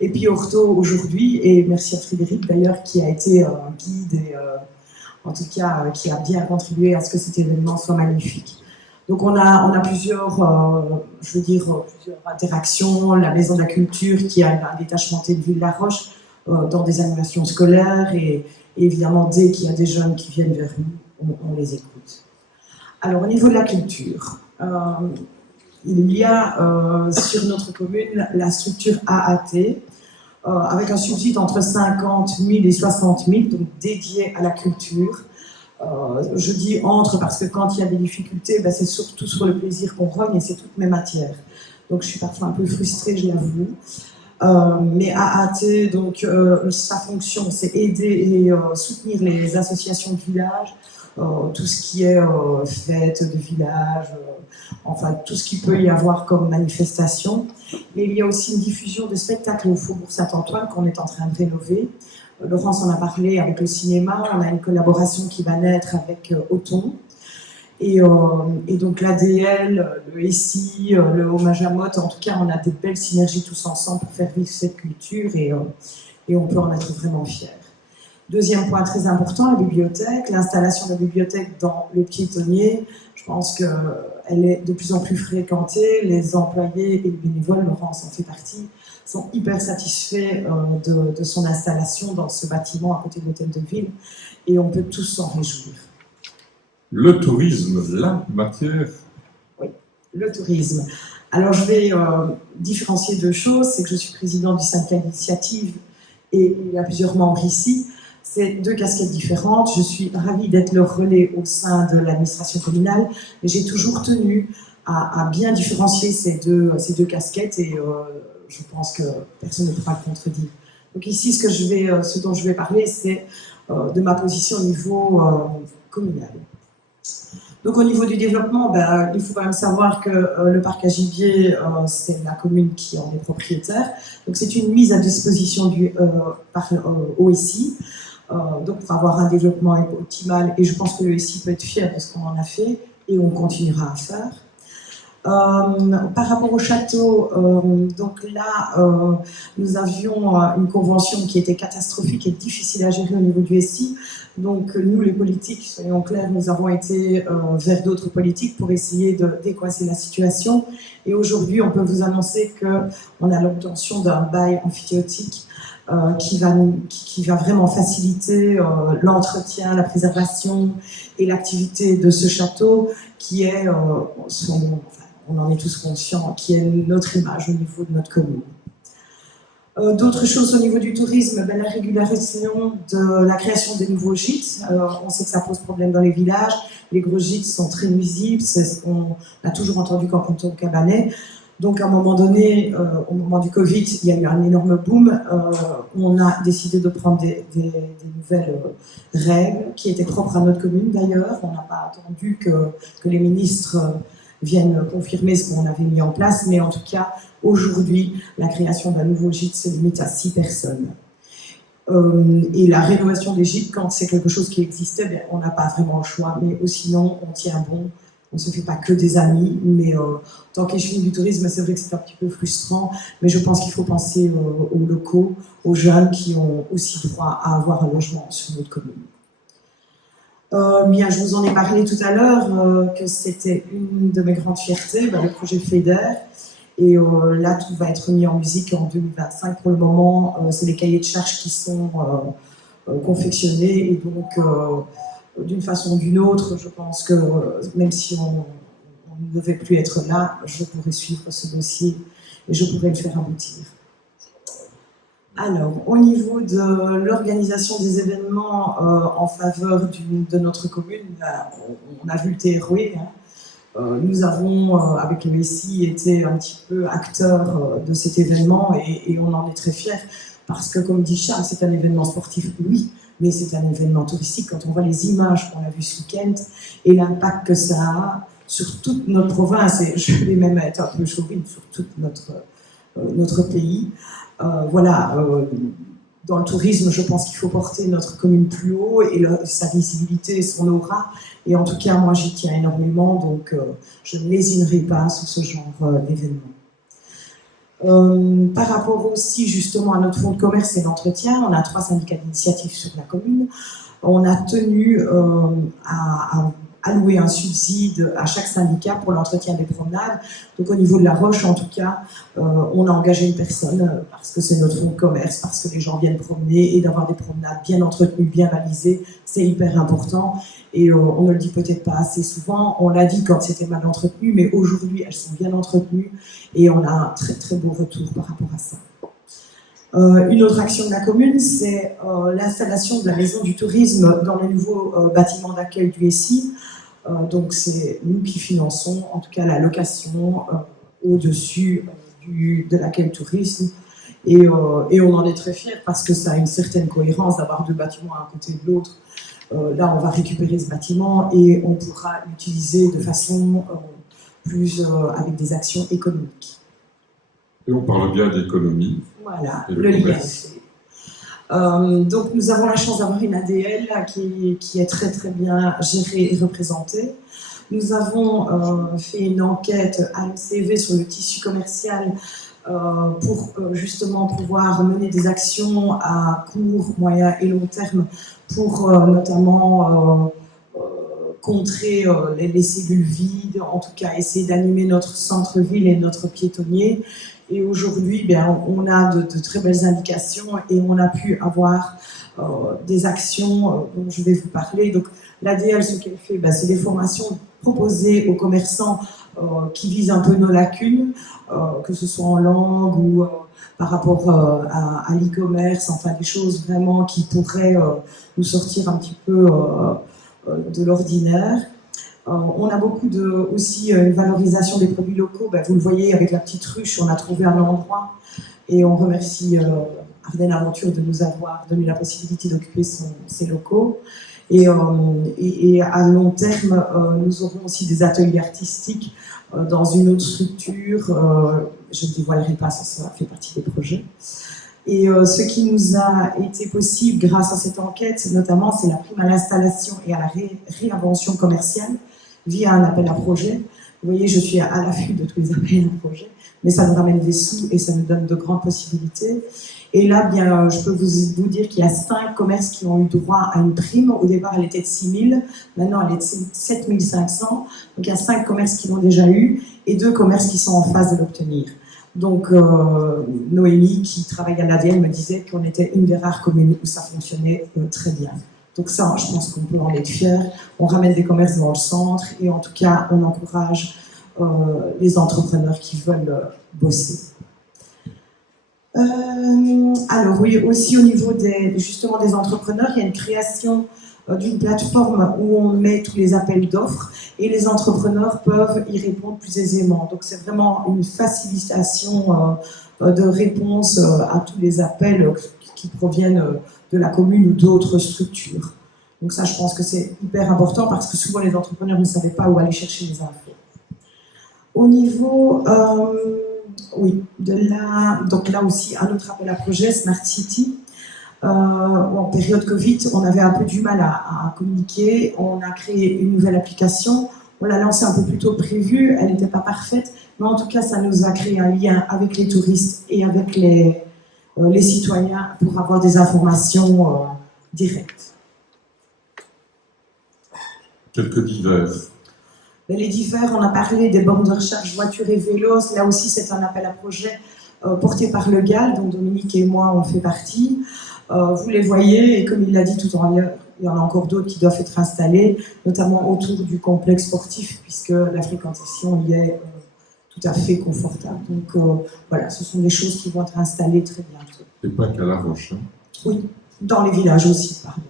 Et puis Orto aujourd'hui, et merci à Frédéric d'ailleurs qui a été un guide et en tout cas qui a bien contribué à ce que cet événement soit magnifique. Donc on a plusieurs interactions. La Maison de la Culture qui a un détachement de Ville-la-Roche dans des animations scolaires et évidemment, dès qu'il y a des jeunes qui viennent vers nous, on les écoute. Alors, au niveau de la culture, il y a sur notre commune la structure AAT, avec un subside entre 50 000 et 60 000, donc dédié à la culture. Je dis entre parce que quand il y a des difficultés, c'est surtout sur le plaisir qu'on rogne et c'est toutes mes matières. Donc je suis parfois un peu frustrée, je l'avoue. Mais AAT, donc sa fonction, c'est aider et soutenir les associations de village, tout ce qui est fête de village, enfin tout ce qu'il peut y avoir comme manifestation. Mais il y a aussi une diffusion de spectacles au Faubourg Saint-Antoine qu'on est en train de rénover. Laurence en a parlé avec le cinéma, on a une collaboration qui va naître avec Othon. Et donc l'ADL, le SI, le Hommage à Motte, en tout cas on a des belles synergies tous ensemble pour faire vivre cette culture et on peut en être vraiment fiers. Deuxième point très important, la bibliothèque, l'installation de la bibliothèque dans le piétonnier, je pense qu'elle est de plus en plus fréquentée, les employés et les bénévoles, Laurence en fait partie, sont hyper satisfaits de son installation dans ce bâtiment à côté de l'hôtel de ville et on peut tous s'en réjouir. Le tourisme, la matière. Oui, le tourisme. Alors je vais différencier deux choses, c'est que je suis présidente du syndicat d'initiative et il y a plusieurs membres ici. C'est deux casquettes différentes. Je suis ravie d'être le relais au sein de l'administration communale, mais j'ai toujours tenu à bien différencier ces deux casquettes et je pense que personne ne pourra le contredire. Donc ici, ce dont je vais parler, c'est de ma position au niveau communal. Donc au niveau du développement, il faut quand même savoir que le parc à gibier, c'est la commune qui en est propriétaire. Donc c'est une mise à disposition par OSI, donc pour avoir un développement optimal. Et je pense que le SI peut être fier de ce qu'on en a fait et on continuera à faire. Par rapport au château, donc là, nous avions une convention qui était catastrophique et difficile à gérer au niveau du SI. Donc nous, les politiques, soyons clairs, nous avons été vers d'autres politiques pour essayer de décoincer la situation. Et aujourd'hui, on peut vous annoncer qu'on a l'obtention d'un bail emphytéotique qui va vraiment faciliter l'entretien, la préservation et l'activité de ce château qui est, on en est tous conscients, qui est notre image au niveau de notre commune. D'autres choses au niveau du tourisme, la régularisation de la création des nouveaux gîtes. On sait que ça pose problème dans les villages. Les gros gîtes sont très nuisibles, c'est ce qu'on a toujours entendu quand on cabanait. Donc à un moment donné, au moment du Covid, il y a eu un énorme boom. On a décidé de prendre des nouvelles règles qui étaient propres à notre commune d'ailleurs. On n'a pas attendu que les ministres viennent confirmer ce qu'on avait mis en place, mais en tout cas, aujourd'hui, la création d'un nouveau gîte se limite à 6 personnes. Et la rénovation des gîtes, quand c'est quelque chose qui existait, on n'a pas vraiment le choix, mais sinon, on tient bon. On ne se fait pas que des amis, mais en tant qu'échevine du tourisme, c'est vrai que c'est un petit peu frustrant, mais je pense qu'il faut penser aux locaux, aux jeunes qui ont aussi droit à avoir un logement sur notre commune. Je vous en ai parlé tout à l'heure, que c'était une de mes grandes fiertés, le projet FEDER. Et là, tout va être mis en musique en 2025. Pour le moment, c'est les cahiers de charges qui sont confectionnés. Et donc, d'une façon ou d'une autre, je pense que même si on ne devait plus être là, je pourrais suivre ce dossier et je pourrais le faire aboutir. Alors, au niveau de l'organisation des événements en faveur de notre commune, on a vu le TROE. Nous avons, avec le SI, été un petit peu acteurs de cet événement et on en est très fiers parce que, comme dit Charles, c'est un événement sportif, oui, mais c'est un événement touristique. Quand on voit les images qu'on a vues ce week-end et l'impact que ça a sur toute notre province, et je vais même être un peu chauvine, sur tout notre pays, dans le tourisme, je pense qu'il faut porter notre commune plus haut et sa visibilité et son aura. Et en tout cas, moi, j'y tiens énormément, donc je ne lésinerai pas sur ce genre d'événement. Par rapport aussi, justement, à notre fonds de commerce et d'entretien, on a 3 syndicats d'initiative sur la commune. On a tenu à alloué un subside à chaque syndicat pour l'entretien des promenades. Donc au niveau de la Roche, en tout cas, on a engagé une personne parce que c'est notre fonds de commerce, parce que les gens viennent promener, et d'avoir des promenades bien entretenues, bien balisées, c'est hyper important. Et on ne le dit peut-être pas assez souvent, on l'a dit quand c'était mal entretenu, mais aujourd'hui elles sont bien entretenues et on a un très très beau retour par rapport à ça. Une autre action de la commune, c'est l'installation de la maison du tourisme dans le nouveau bâtiment d'accueil du SI. Donc c'est nous qui finançons, en tout cas la location au-dessus de l'accueil tourisme. Et on en est très fiers parce que ça a une certaine cohérence d'avoir deux bâtiments à un côté de l'autre. Là, on va récupérer ce bâtiment et on pourra l'utiliser de façon plus avec des actions économiques. Et on parle bien d'économie. Voilà, et le lien est commerce. fait. Donc nous avons la chance d'avoir une ADL qui est très très bien gérée et représentée. Nous avons fait une enquête à MCV sur le tissu commercial pour justement pouvoir mener des actions à court, moyen et long terme pour notamment contrer les cellules vides, en tout cas essayer d'animer notre centre-ville et notre piétonnier. Et aujourd'hui, on a de très belles indications et on a pu avoir des actions dont je vais vous parler. Donc l'ADL, ce qu'elle fait, c'est des formations proposées aux commerçants qui visent un peu nos lacunes, que ce soit en langue ou par rapport à l'e-commerce, enfin des choses vraiment qui pourraient nous sortir un petit peu de l'ordinaire. On a beaucoup aussi une valorisation des produits locaux. Vous le voyez avec la petite ruche, on a trouvé un endroit et on remercie Ardennes Aventure de nous avoir donné la possibilité d'occuper ces locaux. Et à long terme, nous aurons aussi des ateliers artistiques dans une autre structure. Je ne dévoilerai pas, ça fait partie des projets. Et ce qui nous a été possible grâce à cette enquête, notamment, c'est la prime à l'installation et à la réinvention commerciale via un appel à projet. Vous voyez, je suis à l'affût de tous les appels à projet, mais ça nous ramène des sous et ça nous donne de grandes possibilités. Et là, je peux vous dire qu'il y a 5 commerces qui ont eu droit à une prime. Au départ, elle était de 6 000, maintenant elle est de 7 500. Donc il y a 5 commerces qui l'ont déjà eu et 2 commerces qui sont en phase de l'obtenir. Donc Noémie, qui travaille à l'ADN, me disait qu'on était une des rares communes où ça fonctionnait très bien. Donc ça, je pense qu'on peut en être fiers. On ramène des commerces dans le centre et en tout cas, on encourage les entrepreneurs qui veulent bosser. Alors oui, aussi au niveau justement des entrepreneurs, il y a une création d'une plateforme où on met tous les appels d'offres et les entrepreneurs peuvent y répondre plus aisément. Donc c'est vraiment une facilitation de réponse à tous les appels qui proviennent de la commune ou d'autres structures. Donc ça, je pense que c'est hyper important parce que souvent les entrepreneurs ne savaient pas où aller chercher les infos. Au niveau oui, donc là aussi, un autre appel à projet, Smart City. En période Covid, on avait un peu du mal à communiquer. On a créé une nouvelle application. On l'a lancée un peu plus tôt que prévu. Elle n'était pas parfaite, mais en tout cas, ça nous a créé un lien avec les touristes et avec les citoyens pour avoir des informations directes. Quelques divers. Les divers, on a parlé des bornes de recharge voitures et vélos. Là aussi, c'est un appel à projet porté par le GAL, dont Dominique et moi, on fait partie. Vous les voyez, et comme il l'a dit tout à l'heure, il y en a encore d'autres qui doivent être installés, notamment autour du complexe sportif, puisque la fréquentation y est tout à fait confortable. Donc voilà, ce sont des choses qui vont être installées très bientôt. Et pas qu'à La Roche. Hein. Oui, dans les villages aussi, pardon.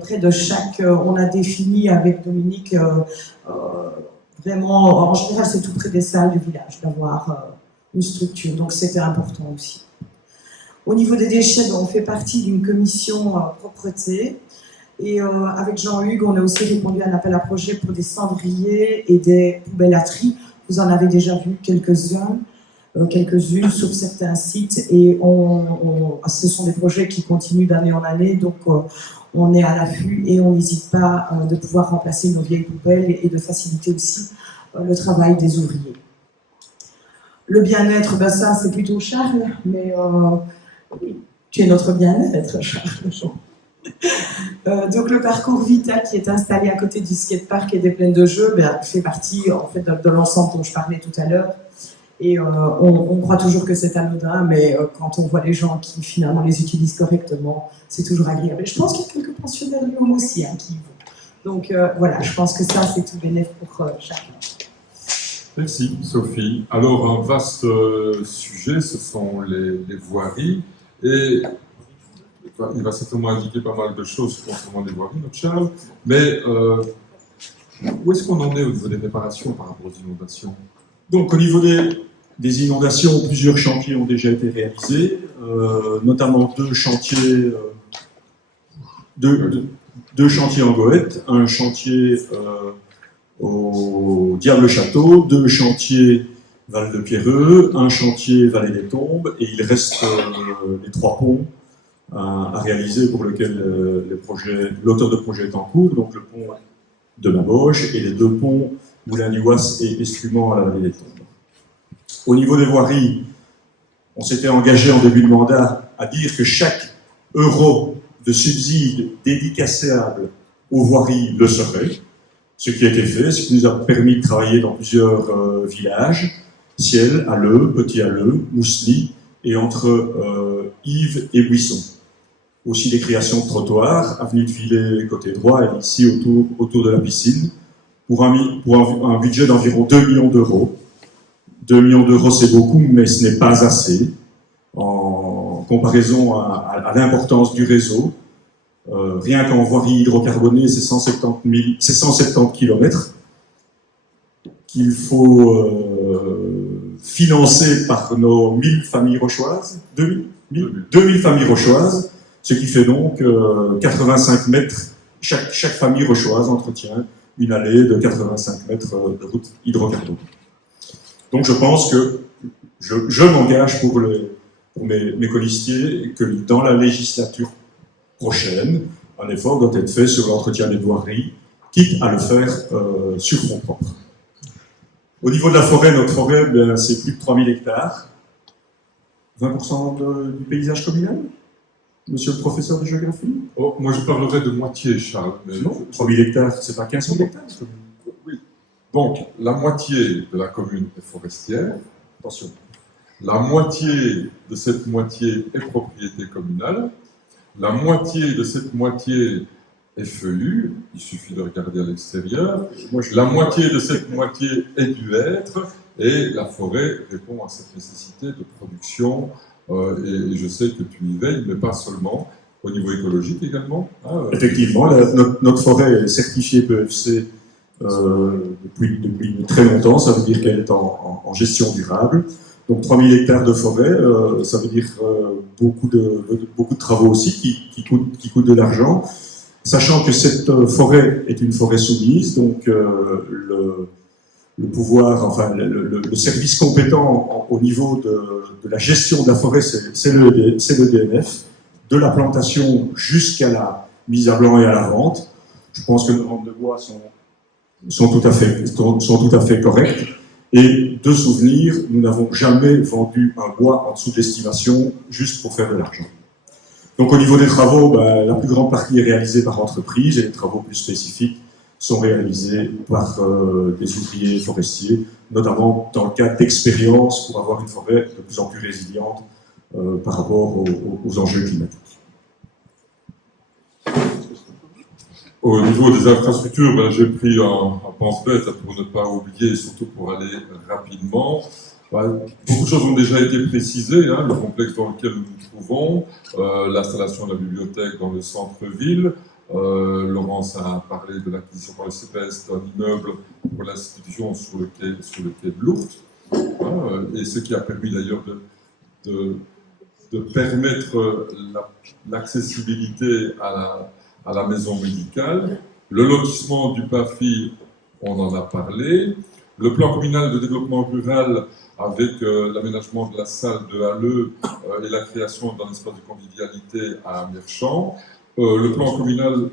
Près de chaque, on a défini avec Dominique, vraiment, en général, c'est tout près des salles du village, d'avoir une structure. Donc c'était important aussi. Au niveau des déchets, on fait partie d'une commission propreté. Et avec Jean-Hugues, on a aussi répondu à un appel à projet pour des cendriers et des poubelles à tri. Vous en avez déjà vu quelques-unes sur certains sites. Et ce sont des projets qui continuent d'année en année. Donc on est à l'affût et on n'hésite pas de pouvoir remplacer nos vieilles poubelles et de faciliter aussi le travail des ouvriers. Le bien-être, ça c'est plutôt Charles, mais oui, tu es notre bien-être, Charles. Donc le parcours Vita qui est installé à côté du skatepark et des plaines de jeux fait partie en fait de l'ensemble dont je parlais tout à l'heure. Et on croit toujours que c'est anodin, mais quand on voit les gens qui finalement les utilisent correctement, c'est toujours agréable. Et je pense qu'il y a quelques pensionnaires Lyon aussi qui y vont. Donc voilà, je pense que ça c'est tout bénéfique pour chacun. Merci Sophie. Alors un vaste sujet, ce sont les voiries. Et il va certainement indiquer pas mal de choses concernant les voiries, notre Charles. Mais où est-ce qu'on en est au niveau des réparations par rapport aux inondations? Donc au niveau des inondations, plusieurs chantiers ont déjà été réalisés, notamment deux chantiers en Goëtte, un chantier au Diable-Château, deux chantiers Val-de-Pierreux, un chantier Vallée des Tombes, et il reste les 3 ponts à réaliser pour lequel l'auteur de projet est en cours, donc le pont de la Boche et les 2 ponts Moulin du Oise et Escumant à la Vallée des Tombes. Au niveau des voiries, on s'était engagé en début de mandat à dire que chaque euro de subside dédicaçable aux voiries le serait, ce qui a été fait, ce qui nous a permis de travailler dans plusieurs villages, Ciel, Halleux, Petit Halleux, Moussely, et entre Yves et Buisson. Aussi des créations de trottoirs, avenue de Villers côté droit et ici autour de la piscine, pour un budget d'environ 2 millions d'euros. 2 millions d'euros, c'est beaucoup, mais ce n'est pas assez en comparaison à l'importance du réseau. Rien qu'en voirie hydrocarbonée, c'est 170 km qu'il faut financer par nos 1000 familles rochoises, 2000 familles rochoises, ce qui fait donc 85 mètres. Chaque famille rochoise entretient une allée de 85 mètres de route hydrocarbonée. Donc je pense que je m'engage pour mes colistiers que dans la législature prochaine, un effort doit être fait sur l'entretien des voiries, quitte à le faire sur fonds propres. Au niveau de la forêt, notre forêt, c'est plus de 3000 hectares. 20% du paysage communal, monsieur le professeur de géographie? Oh, moi je parlerai de moitié, Charles. Mais non, 3000 hectares, c'est pas 15 000 hectares? Oui. Donc, la moitié de la commune est forestière. Attention. La moitié de cette moitié est propriété communale. La moitié de cette moitié est feuillue. Il suffit de regarder à l'extérieur. La moitié de cette moitié est du hêtre. Et la forêt répond à cette nécessité de production. Et je sais que tu y veilles, mais pas seulement. Au niveau écologique également. Effectivement, notre forêt est certifiée PEFC depuis très longtemps. Ça veut dire qu'elle est en gestion durable. Donc 3000 hectares de forêt, ça veut dire beaucoup de travaux aussi qui coûtent de l'argent. Sachant que cette forêt est une forêt soumise, donc le pouvoir, enfin le service compétent au niveau de la gestion de la forêt, c'est le DNF, de la plantation jusqu'à la mise à blanc et à la vente. Je pense que nos ventes de bois sont tout à fait correctes. Et de souvenir, nous n'avons jamais vendu un bois en dessous de l'estimation juste pour faire de l'argent. Donc au niveau des travaux, la plus grande partie est réalisée par entreprise et les travaux plus spécifiques sont réalisés par des ouvriers forestiers, notamment dans le cadre d'expériences pour avoir une forêt de plus en plus résiliente par rapport aux enjeux climatiques. Au niveau des infrastructures, j'ai pris un pense-bête pour ne pas oublier et surtout pour aller rapidement. Beaucoup de choses ont déjà été précisées, le complexe dans lequel nous nous trouvons, l'installation de la bibliothèque dans le centre-ville. Laurence a parlé de l'acquisition par le CPS d'un immeuble pour l'institution sur le quai de Lourdes, et ce qui a permis d'ailleurs de permettre l'accessibilité à la maison médicale. Le lotissement du PAFI, on en a parlé. Le plan communal de développement rural avec l'aménagement de la salle de Halleux et la création d'un espace de convivialité à Mirchamps. Le plan communal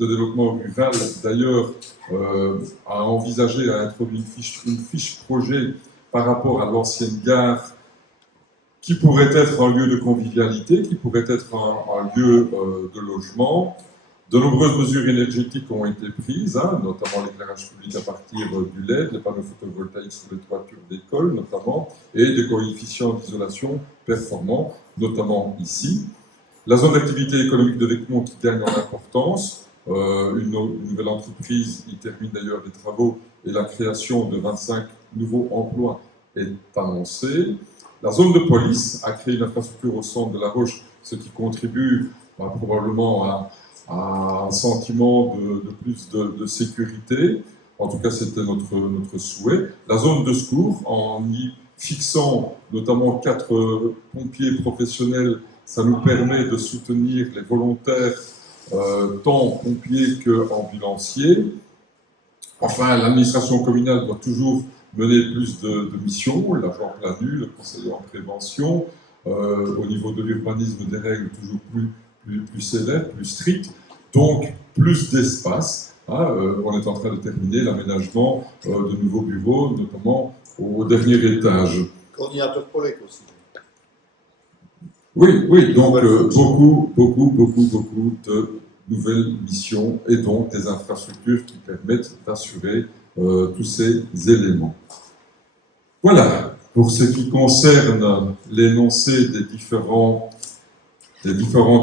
de développement rural, d'ailleurs, a envisagé, a introduit une fiche projet par rapport à l'ancienne gare qui pourrait être un lieu de convivialité, qui pourrait être un lieu de logement. De nombreuses mesures énergétiques ont été prises, notamment l'éclairage public à partir du LED, les panneaux photovoltaïques sur les toitures d'écoles notamment, et des coefficients d'isolation performants, notamment ici. La zone d'activité économique de Vécmont qui gagne en importance, une nouvelle entreprise y termine d'ailleurs des travaux et la création de 25 nouveaux emplois est annoncée. La zone de police a créé une infrastructure au centre de La Roche, ce qui contribue probablement à un sentiment de plus de sécurité. En tout cas, c'était notre souhait. La zone de secours, en y fixant notamment 4 pompiers professionnels, ça nous permet de soutenir les volontaires, tant pompiers qu'ambulanciers. Enfin, l'administration communale doit toujours mener plus de missions, l'agent PLANU, le conseiller en prévention, au niveau de l'urbanisme, des règles toujours plus sévères, plus strictes, donc plus d'espace. On est en train de terminer l'aménagement de nouveaux bureaux, notamment au dernier étage. Coordinateur collègue aussi. Oui, donc beaucoup de nouvelles missions et donc des infrastructures qui permettent d'assurer tous ces éléments. Voilà, pour ce qui concerne l'énoncé des différentes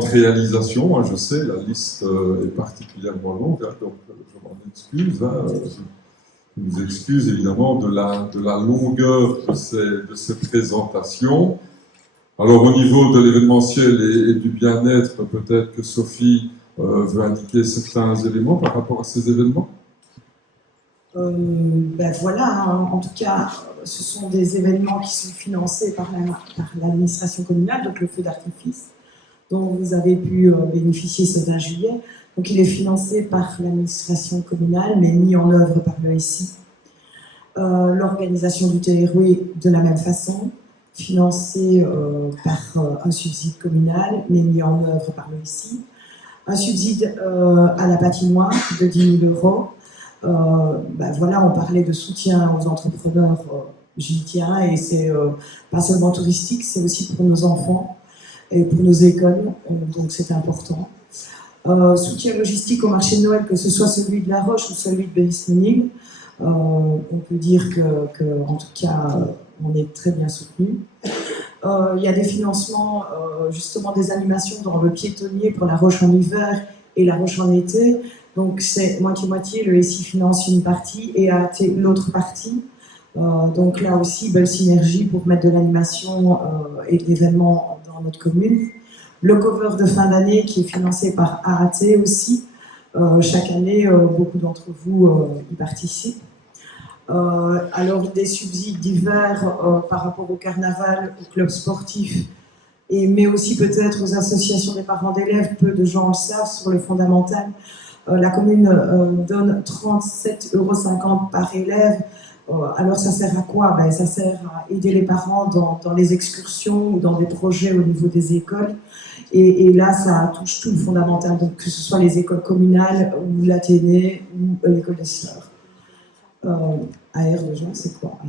réalisations, je sais, la liste est particulièrement longue, donc je m'en excuse. Je vous excuse évidemment de la longueur de ces présentations. Alors au niveau de l'événementiel et du bien-être, peut-être que Sophie veut indiquer certains éléments par rapport à ces événements. Voilà, en tout cas, ce sont des événements qui sont financés par l'administration communale, donc le feu d'artifice, dont vous avez pu bénéficier ce 20 juillet. Donc il est financé par l'administration communale, mais mis en œuvre par le SI. L'organisation du Téléroué, de la même façon, financé par un subside communal, mais mis en œuvre par le SI. Un subside à la patinoire de 10 000 €. Voilà, on parlait de soutien aux entrepreneurs, j'y tiens, et c'est pas seulement touristique, c'est aussi pour nos enfants et pour nos écoles, donc c'est important. Soutien logistique au marché de Noël, que ce soit celui de La Roche ou celui de Bélis-Ménil. On peut dire que en tout cas, on est très bien soutenu. Il y a des financements, justement des animations dans le piétonnier pour La Roche en hiver et La Roche en été. Donc c'est moitié-moitié, le SI finance une partie et AAT l'autre partie. Donc là aussi, belle synergie pour mettre de l'animation et de l'événement dans notre commune. Le cover de fin d'année qui est financé par AAT aussi. Chaque année, beaucoup d'entre vous y participent. Alors des subsides divers par rapport au carnaval, au club sportif, mais aussi peut-être aux associations des parents d'élèves, peu de gens le savent, sur le fondamental. La commune donne 37,50 € par élève. Alors ça sert à quoi? Ça sert à aider les parents dans les excursions ou dans des projets au niveau des écoles. Et là, ça touche tout le fondamental, donc que ce soit les écoles communales ou l'Athénée ou l'école des sœurs. AR de Jean, c'est quoi AR?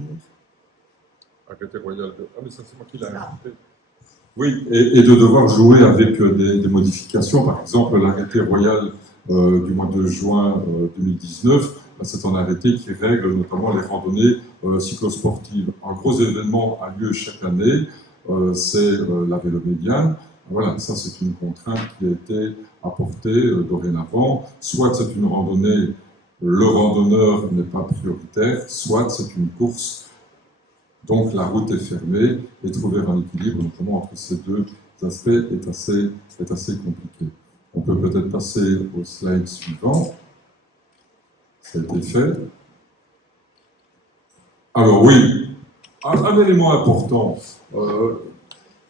Arrêté royal de... Ah mais ça c'est moi qui l'ai ajouté. Oui, et de devoir jouer avec des modifications. Par exemple, l'arrêté royal du mois de juin 2019, c'est un arrêté qui règle notamment les randonnées cyclosportives. Un gros événement a lieu chaque année, c'est la Vélomédiane. Voilà, ça c'est une contrainte qui a été apportée dorénavant. Soit c'est une randonnée, le randonneur n'est pas prioritaire, soit c'est une course, donc la route est fermée, et trouver un équilibre notamment entre ces deux aspects est assez compliqué. On peut peut-être passer au slide suivant. Ça a été fait. Alors oui, un élément important.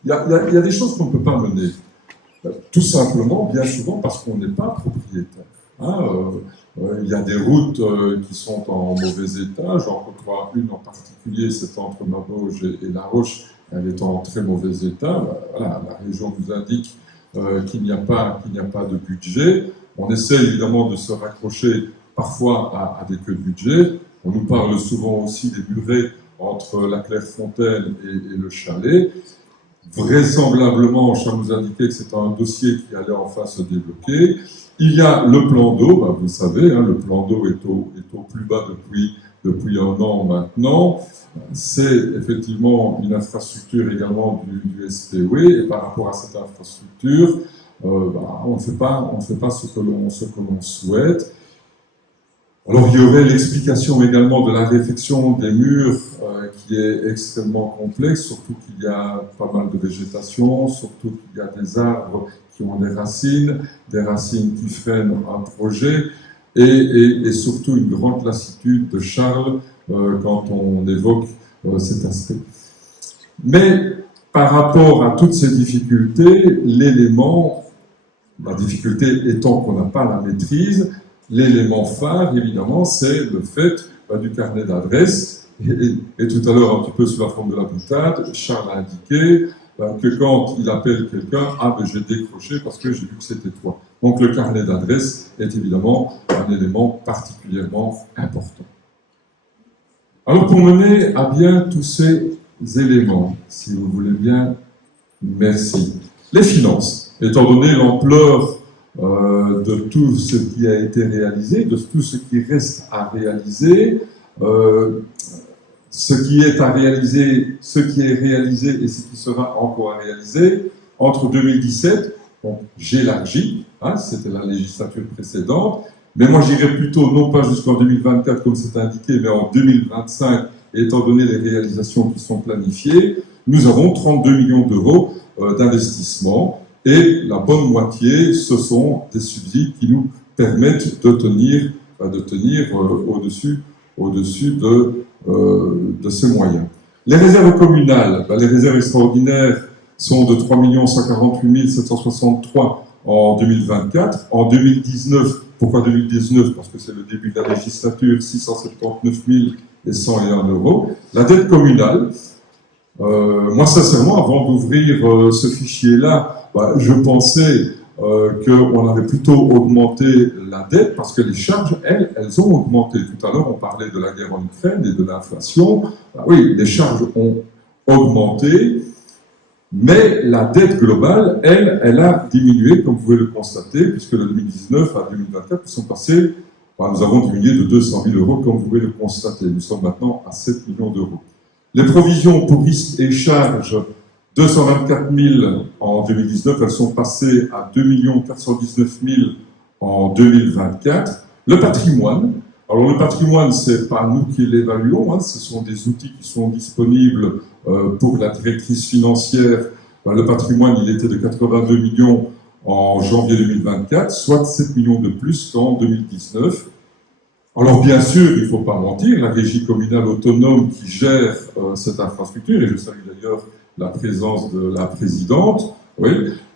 Il y a des choses qu'on ne peut pas mener. Tout simplement, bien souvent, parce qu'on n'est pas propriétaire. Il y a des routes qui sont en mauvais état. J'en côtoie une en particulier, c'est entre Maubeuge et La Roche. Elle est en très mauvais état. Voilà, la région nous indique qu'il n'y a pas de budget. On essaie évidemment de se raccrocher parfois à des queues de budget. On nous parle souvent aussi des murets entre la Clairefontaine et le Chalet. vraisemblablement, Charles nous indiquait que c'était un dossier qui allait enfin se débloquer. Il y a le plan d'eau, ben vous savez, hein, le plan d'eau est au plus bas depuis un an maintenant. C'est effectivement une infrastructure également du SPOE, et par rapport à cette infrastructure, on ne fait pas ce que l'on souhaite. Alors il y aurait l'explication également de la réfection des murs qui est extrêmement complexe, surtout qu'il y a pas mal de végétation, surtout qu'il y a des arbres qui ont des racines qui freinent un projet, et surtout une grande lassitude de Charles quand on évoque cet aspect. Mais par rapport à toutes ces difficultés, la difficulté étant qu'on n'a pas la maîtrise, l'élément phare, évidemment, c'est le fait du carnet d'adresses. Et tout à l'heure, un petit peu sous la forme de la boutade, Charles a indiqué que quand il appelle quelqu'un, j'ai décroché parce que j'ai vu que c'était toi. Donc le carnet d'adresses est évidemment un élément particulièrement important. Alors pour mener à bien tous ces éléments, si vous voulez bien, merci. Les finances, étant donné l'ampleur de tout ce qui a été réalisé, de tout ce qui reste à réaliser, ce qui est à réaliser, ce qui est réalisé et ce qui sera encore à réaliser, entre 2017, bon, j'élargis, hein, c'était la législature précédente, mais moi j'irai plutôt non pas jusqu'en 2024 comme c'est indiqué, mais en 2025, étant donné les réalisations qui sont planifiées, nous avons 32 millions d'euros d'investissement. Et la bonne moitié, ce sont des subsides qui nous permettent de tenir au-dessus de ces moyens. Les réserves communales, les réserves extraordinaires sont de 3 148 763 en 2024. En 2019, pourquoi 2019? Parce que c'est le début de la législature, 679 101 euros. La dette communale, moi sincèrement, avant d'ouvrir ce fichier-là, je pensais qu'on avait plutôt augmenté la dette parce que les charges, elles ont augmenté. Tout à l'heure, on parlait de la guerre en Ukraine et de l'inflation. Oui, les charges ont augmenté, mais la dette globale, elle a diminué, comme vous pouvez le constater, puisque de 2019 à 2024, nous sommes passés, nous avons diminué de 200 000 euros, comme vous pouvez le constater. Nous sommes maintenant à 7 millions d'euros. Les provisions pour risques et charges, 224 000 en 2019, elles sont passées à 2 419 000 en 2024. Le patrimoine, alors le patrimoine, c'est pas nous qui l'évaluons, hein, ce sont des outils qui sont disponibles pour la directrice financière. Le patrimoine, il était de 82 millions en janvier 2024, soit 7 millions de plus qu'en 2019. Alors bien sûr, il ne faut pas mentir, la régie communale autonome qui gère cette infrastructure, et je salue d'ailleurs la présence de la présidente, oui,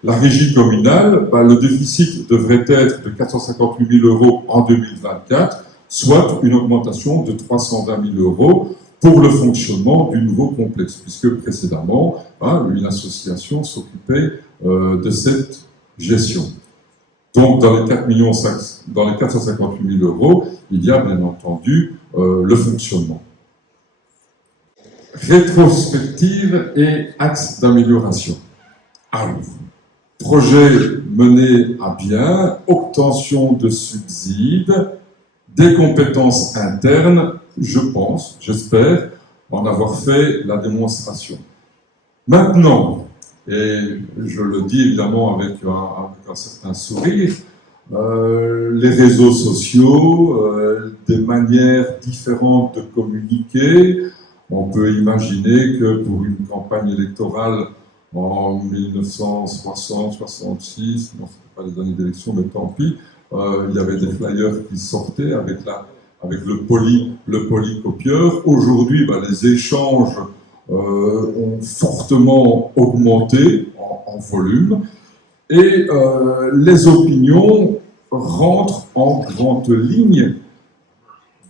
la régie communale, le déficit devrait être de 458 000 euros en 2024, soit une augmentation de 320 000 euros pour le fonctionnement du nouveau complexe, puisque précédemment, une association s'occupait de cette gestion. Donc, dans les 458 000 euros, il y a bien entendu le fonctionnement. Rétrospective et axe d'amélioration. Alors, projet mené à bien, obtention de subsides, des compétences internes, je pense, j'espère, en avoir fait la démonstration. Maintenant, et je le dis évidemment avec un certain sourire, les réseaux sociaux, des manières différentes de communiquer. On peut imaginer que pour une campagne électorale en 1960, 66, non, ce n'était pas les années d'élection, mais tant pis, il y avait des flyers qui sortaient avec le polycopieur. Aujourd'hui, les échanges ont fortement augmenté en volume et les opinions rentrent en grande ligne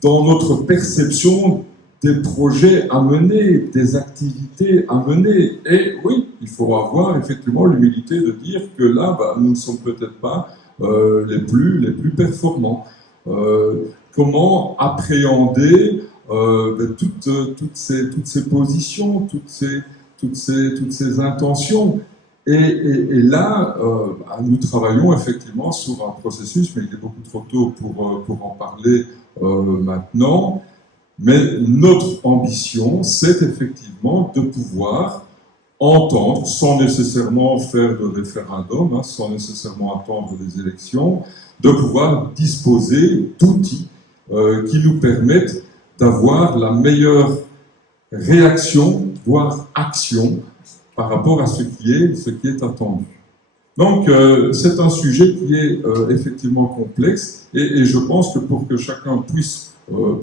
dans notre perception des projets à mener, des activités à mener. Et oui, il faut avoir effectivement l'humilité de dire que là, nous ne sommes peut-être pas les plus performants. Comment appréhender toutes ces positions, toutes ces intentions. Et là, nous travaillons effectivement sur un processus, mais il est beaucoup trop tôt pour en parler maintenant. Mais notre ambition, c'est effectivement de pouvoir entendre, sans nécessairement faire de référendum, hein, sans nécessairement attendre des élections, de pouvoir disposer d'outils qui nous permettent d'avoir la meilleure réaction, voire action, par rapport à ce qui est attendu. Donc, c'est un sujet qui est effectivement complexe, et je pense que pour que chacun puisse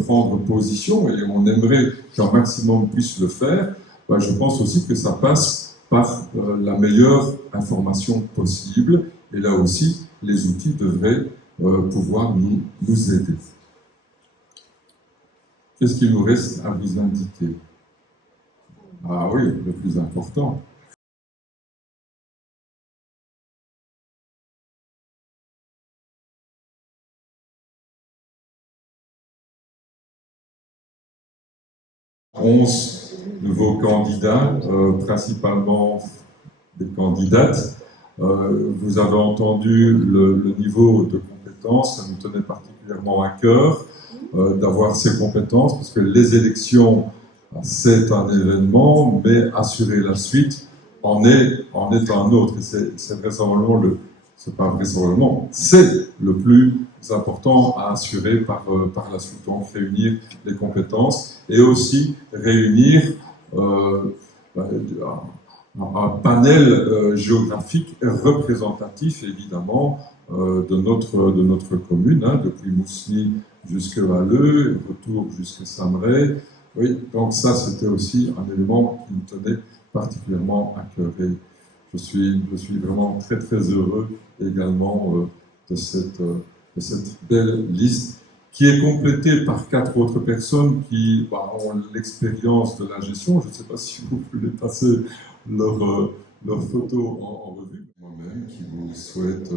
prendre position, et on aimerait qu'un maximum puisse le faire, je pense aussi que ça passe par la meilleure information possible, et là aussi, les outils devraient pouvoir nous aider. Qu'est-ce qu'il nous reste à vous indiquer? Ah oui, le plus important. Nouveaux candidats, principalement des candidates. Vous avez entendu le niveau de compétences, ça nous tenait particulièrement à cœur d'avoir ces compétences, parce que les élections, c'est un événement, mais assurer la suite en est un autre. Et c'est vraisemblablement c'est pas vraisemblablement, c'est le plus important à assurer par la suite. Donc réunir les compétences et aussi réunir un panel géographique représentatif, évidemment, de notre commune, hein, depuis Mousny jusqu'à Halleux, retour jusqu'à Sameray. Oui, donc ça, c'était aussi un élément qui me tenait particulièrement à cœur. Et je suis vraiment très, très heureux également de cette belle liste qui est complétée par 4 autres personnes qui ont l'expérience de la gestion. Je ne sais pas si vous voulez passer leur photo en revue. Moi-même qui vous souhaite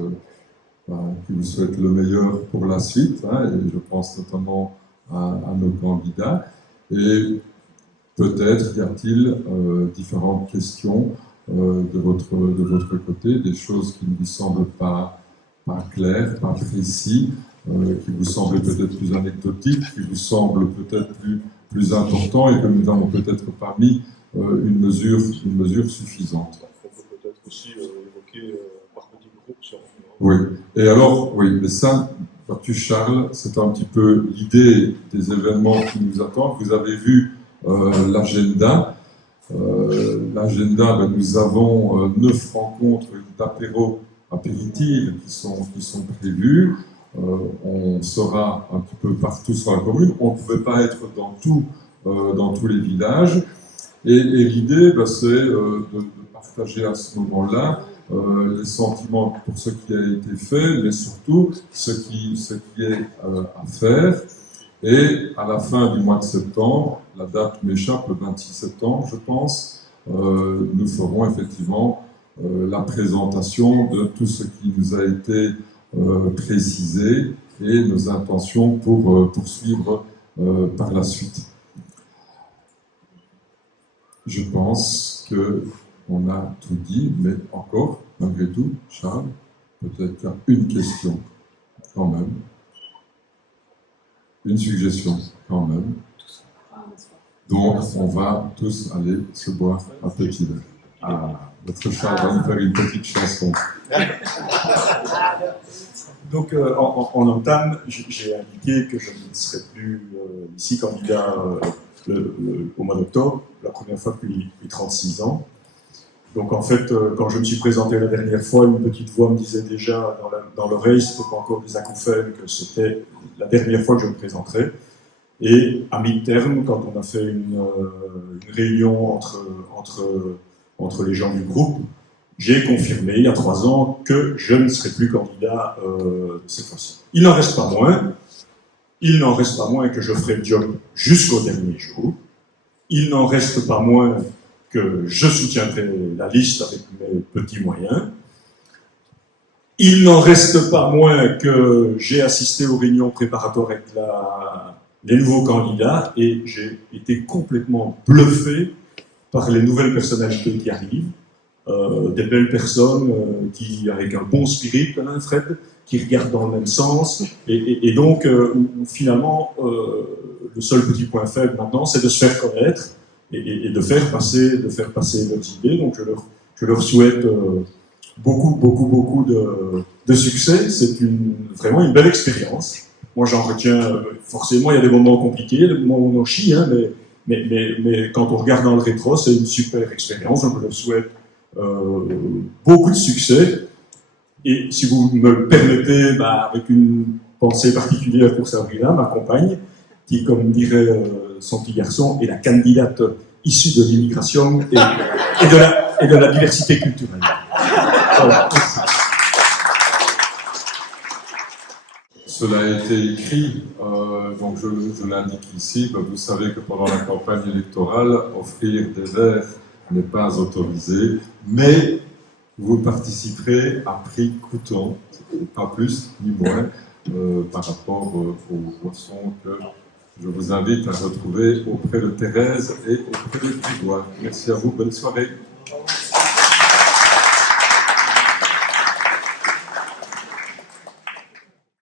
le meilleur pour la suite, hein, et je pense notamment à nos candidats. Et peut-être y a-t-il différentes questions de votre côté, des choses qui ne vous semblent pas claires, pas précises, qui vous semblent peut-être plus anecdotiques, qui vous semblent peut-être plus importants et que nous n'avons peut-être pas mis une mesure suffisante. On peut peut-être aussi évoquer par petits groupes sur... Oui, et alors, oui, mais ça, tu Charles, c'est un petit peu l'idée des événements qui nous attendent. Vous avez vu l'agenda. L'agenda, nous avons 9 rencontres apéritives qui sont prévues. On sera un petit peu partout sur la commune. On ne pouvait pas être dans tous les villages. Et l'idée, c'est de partager à ce moment-là les sentiments pour ce qui a été fait, mais surtout ce qui est à faire. Et à la fin du mois de septembre, la date m'échappe, le 26 septembre, je pense, nous ferons effectivement la présentation de tout ce qui nous a été précisé et nos intentions pour poursuivre par la suite. Je pense qu'on a tout dit, mais encore, malgré tout, Charles, peut-être qu'il y a une question, quand même. Une suggestion, quand même. Donc, on va tous aller se boire un petit verre. Ah, notre Charles va nous faire une petite chanson. Donc, en entame, j'ai indiqué que je ne serais plus ici candidat au mois d'octobre, la première fois depuis 36 ans. Donc, en fait, quand je me suis présenté la dernière fois, une petite voix me disait déjà dans l'oreille, c'était pas encore des acouphènes, que c'était la dernière fois que je me présenterais. Et à mi-terme, quand on a fait une réunion entre les gens du groupe, j'ai confirmé il y a 3 ans que je ne serai plus candidat cette fois-ci. Il n'en reste pas moins que je ferai le job jusqu'au dernier jour. Il n'en reste pas moins que je soutiendrai la liste avec mes petits moyens. Il n'en reste pas moins que j'ai assisté aux réunions préparatoires avec les nouveaux candidats et j'ai été complètement bluffé par les nouvelles personnalités qui arrivent, des belles personnes qui, avec un bon spirit, comme Fred, qui regardent dans le même sens, et donc où finalement le seul petit point faible maintenant, c'est de se faire connaître et de faire passer leurs idées. Donc je leur souhaite beaucoup de succès. C'est vraiment une belle expérience. Moi, j'en retiens, forcément, il y a des moments compliqués, des moments où on en chie, hein, mais quand on regarde dans le rétro, c'est une super expérience. Donc, je leur souhaite beaucoup de succès. Et si vous me le permettez, avec une pensée particulière pour Sabrina, ma compagne, qui, comme dirait son petit garçon, est la candidate issue de l'immigration et de la diversité culturelle. Voilà. Cela a été écrit, donc je l'indique ici. Vous savez que pendant la campagne électorale, offrir des verres n'est pas autorisé, mais vous participerez à prix coûtant, pas plus ni moins, par rapport aux boissons que je vous invite à retrouver auprès de Thérèse et auprès de Grégoire. Merci à vous, bonne soirée.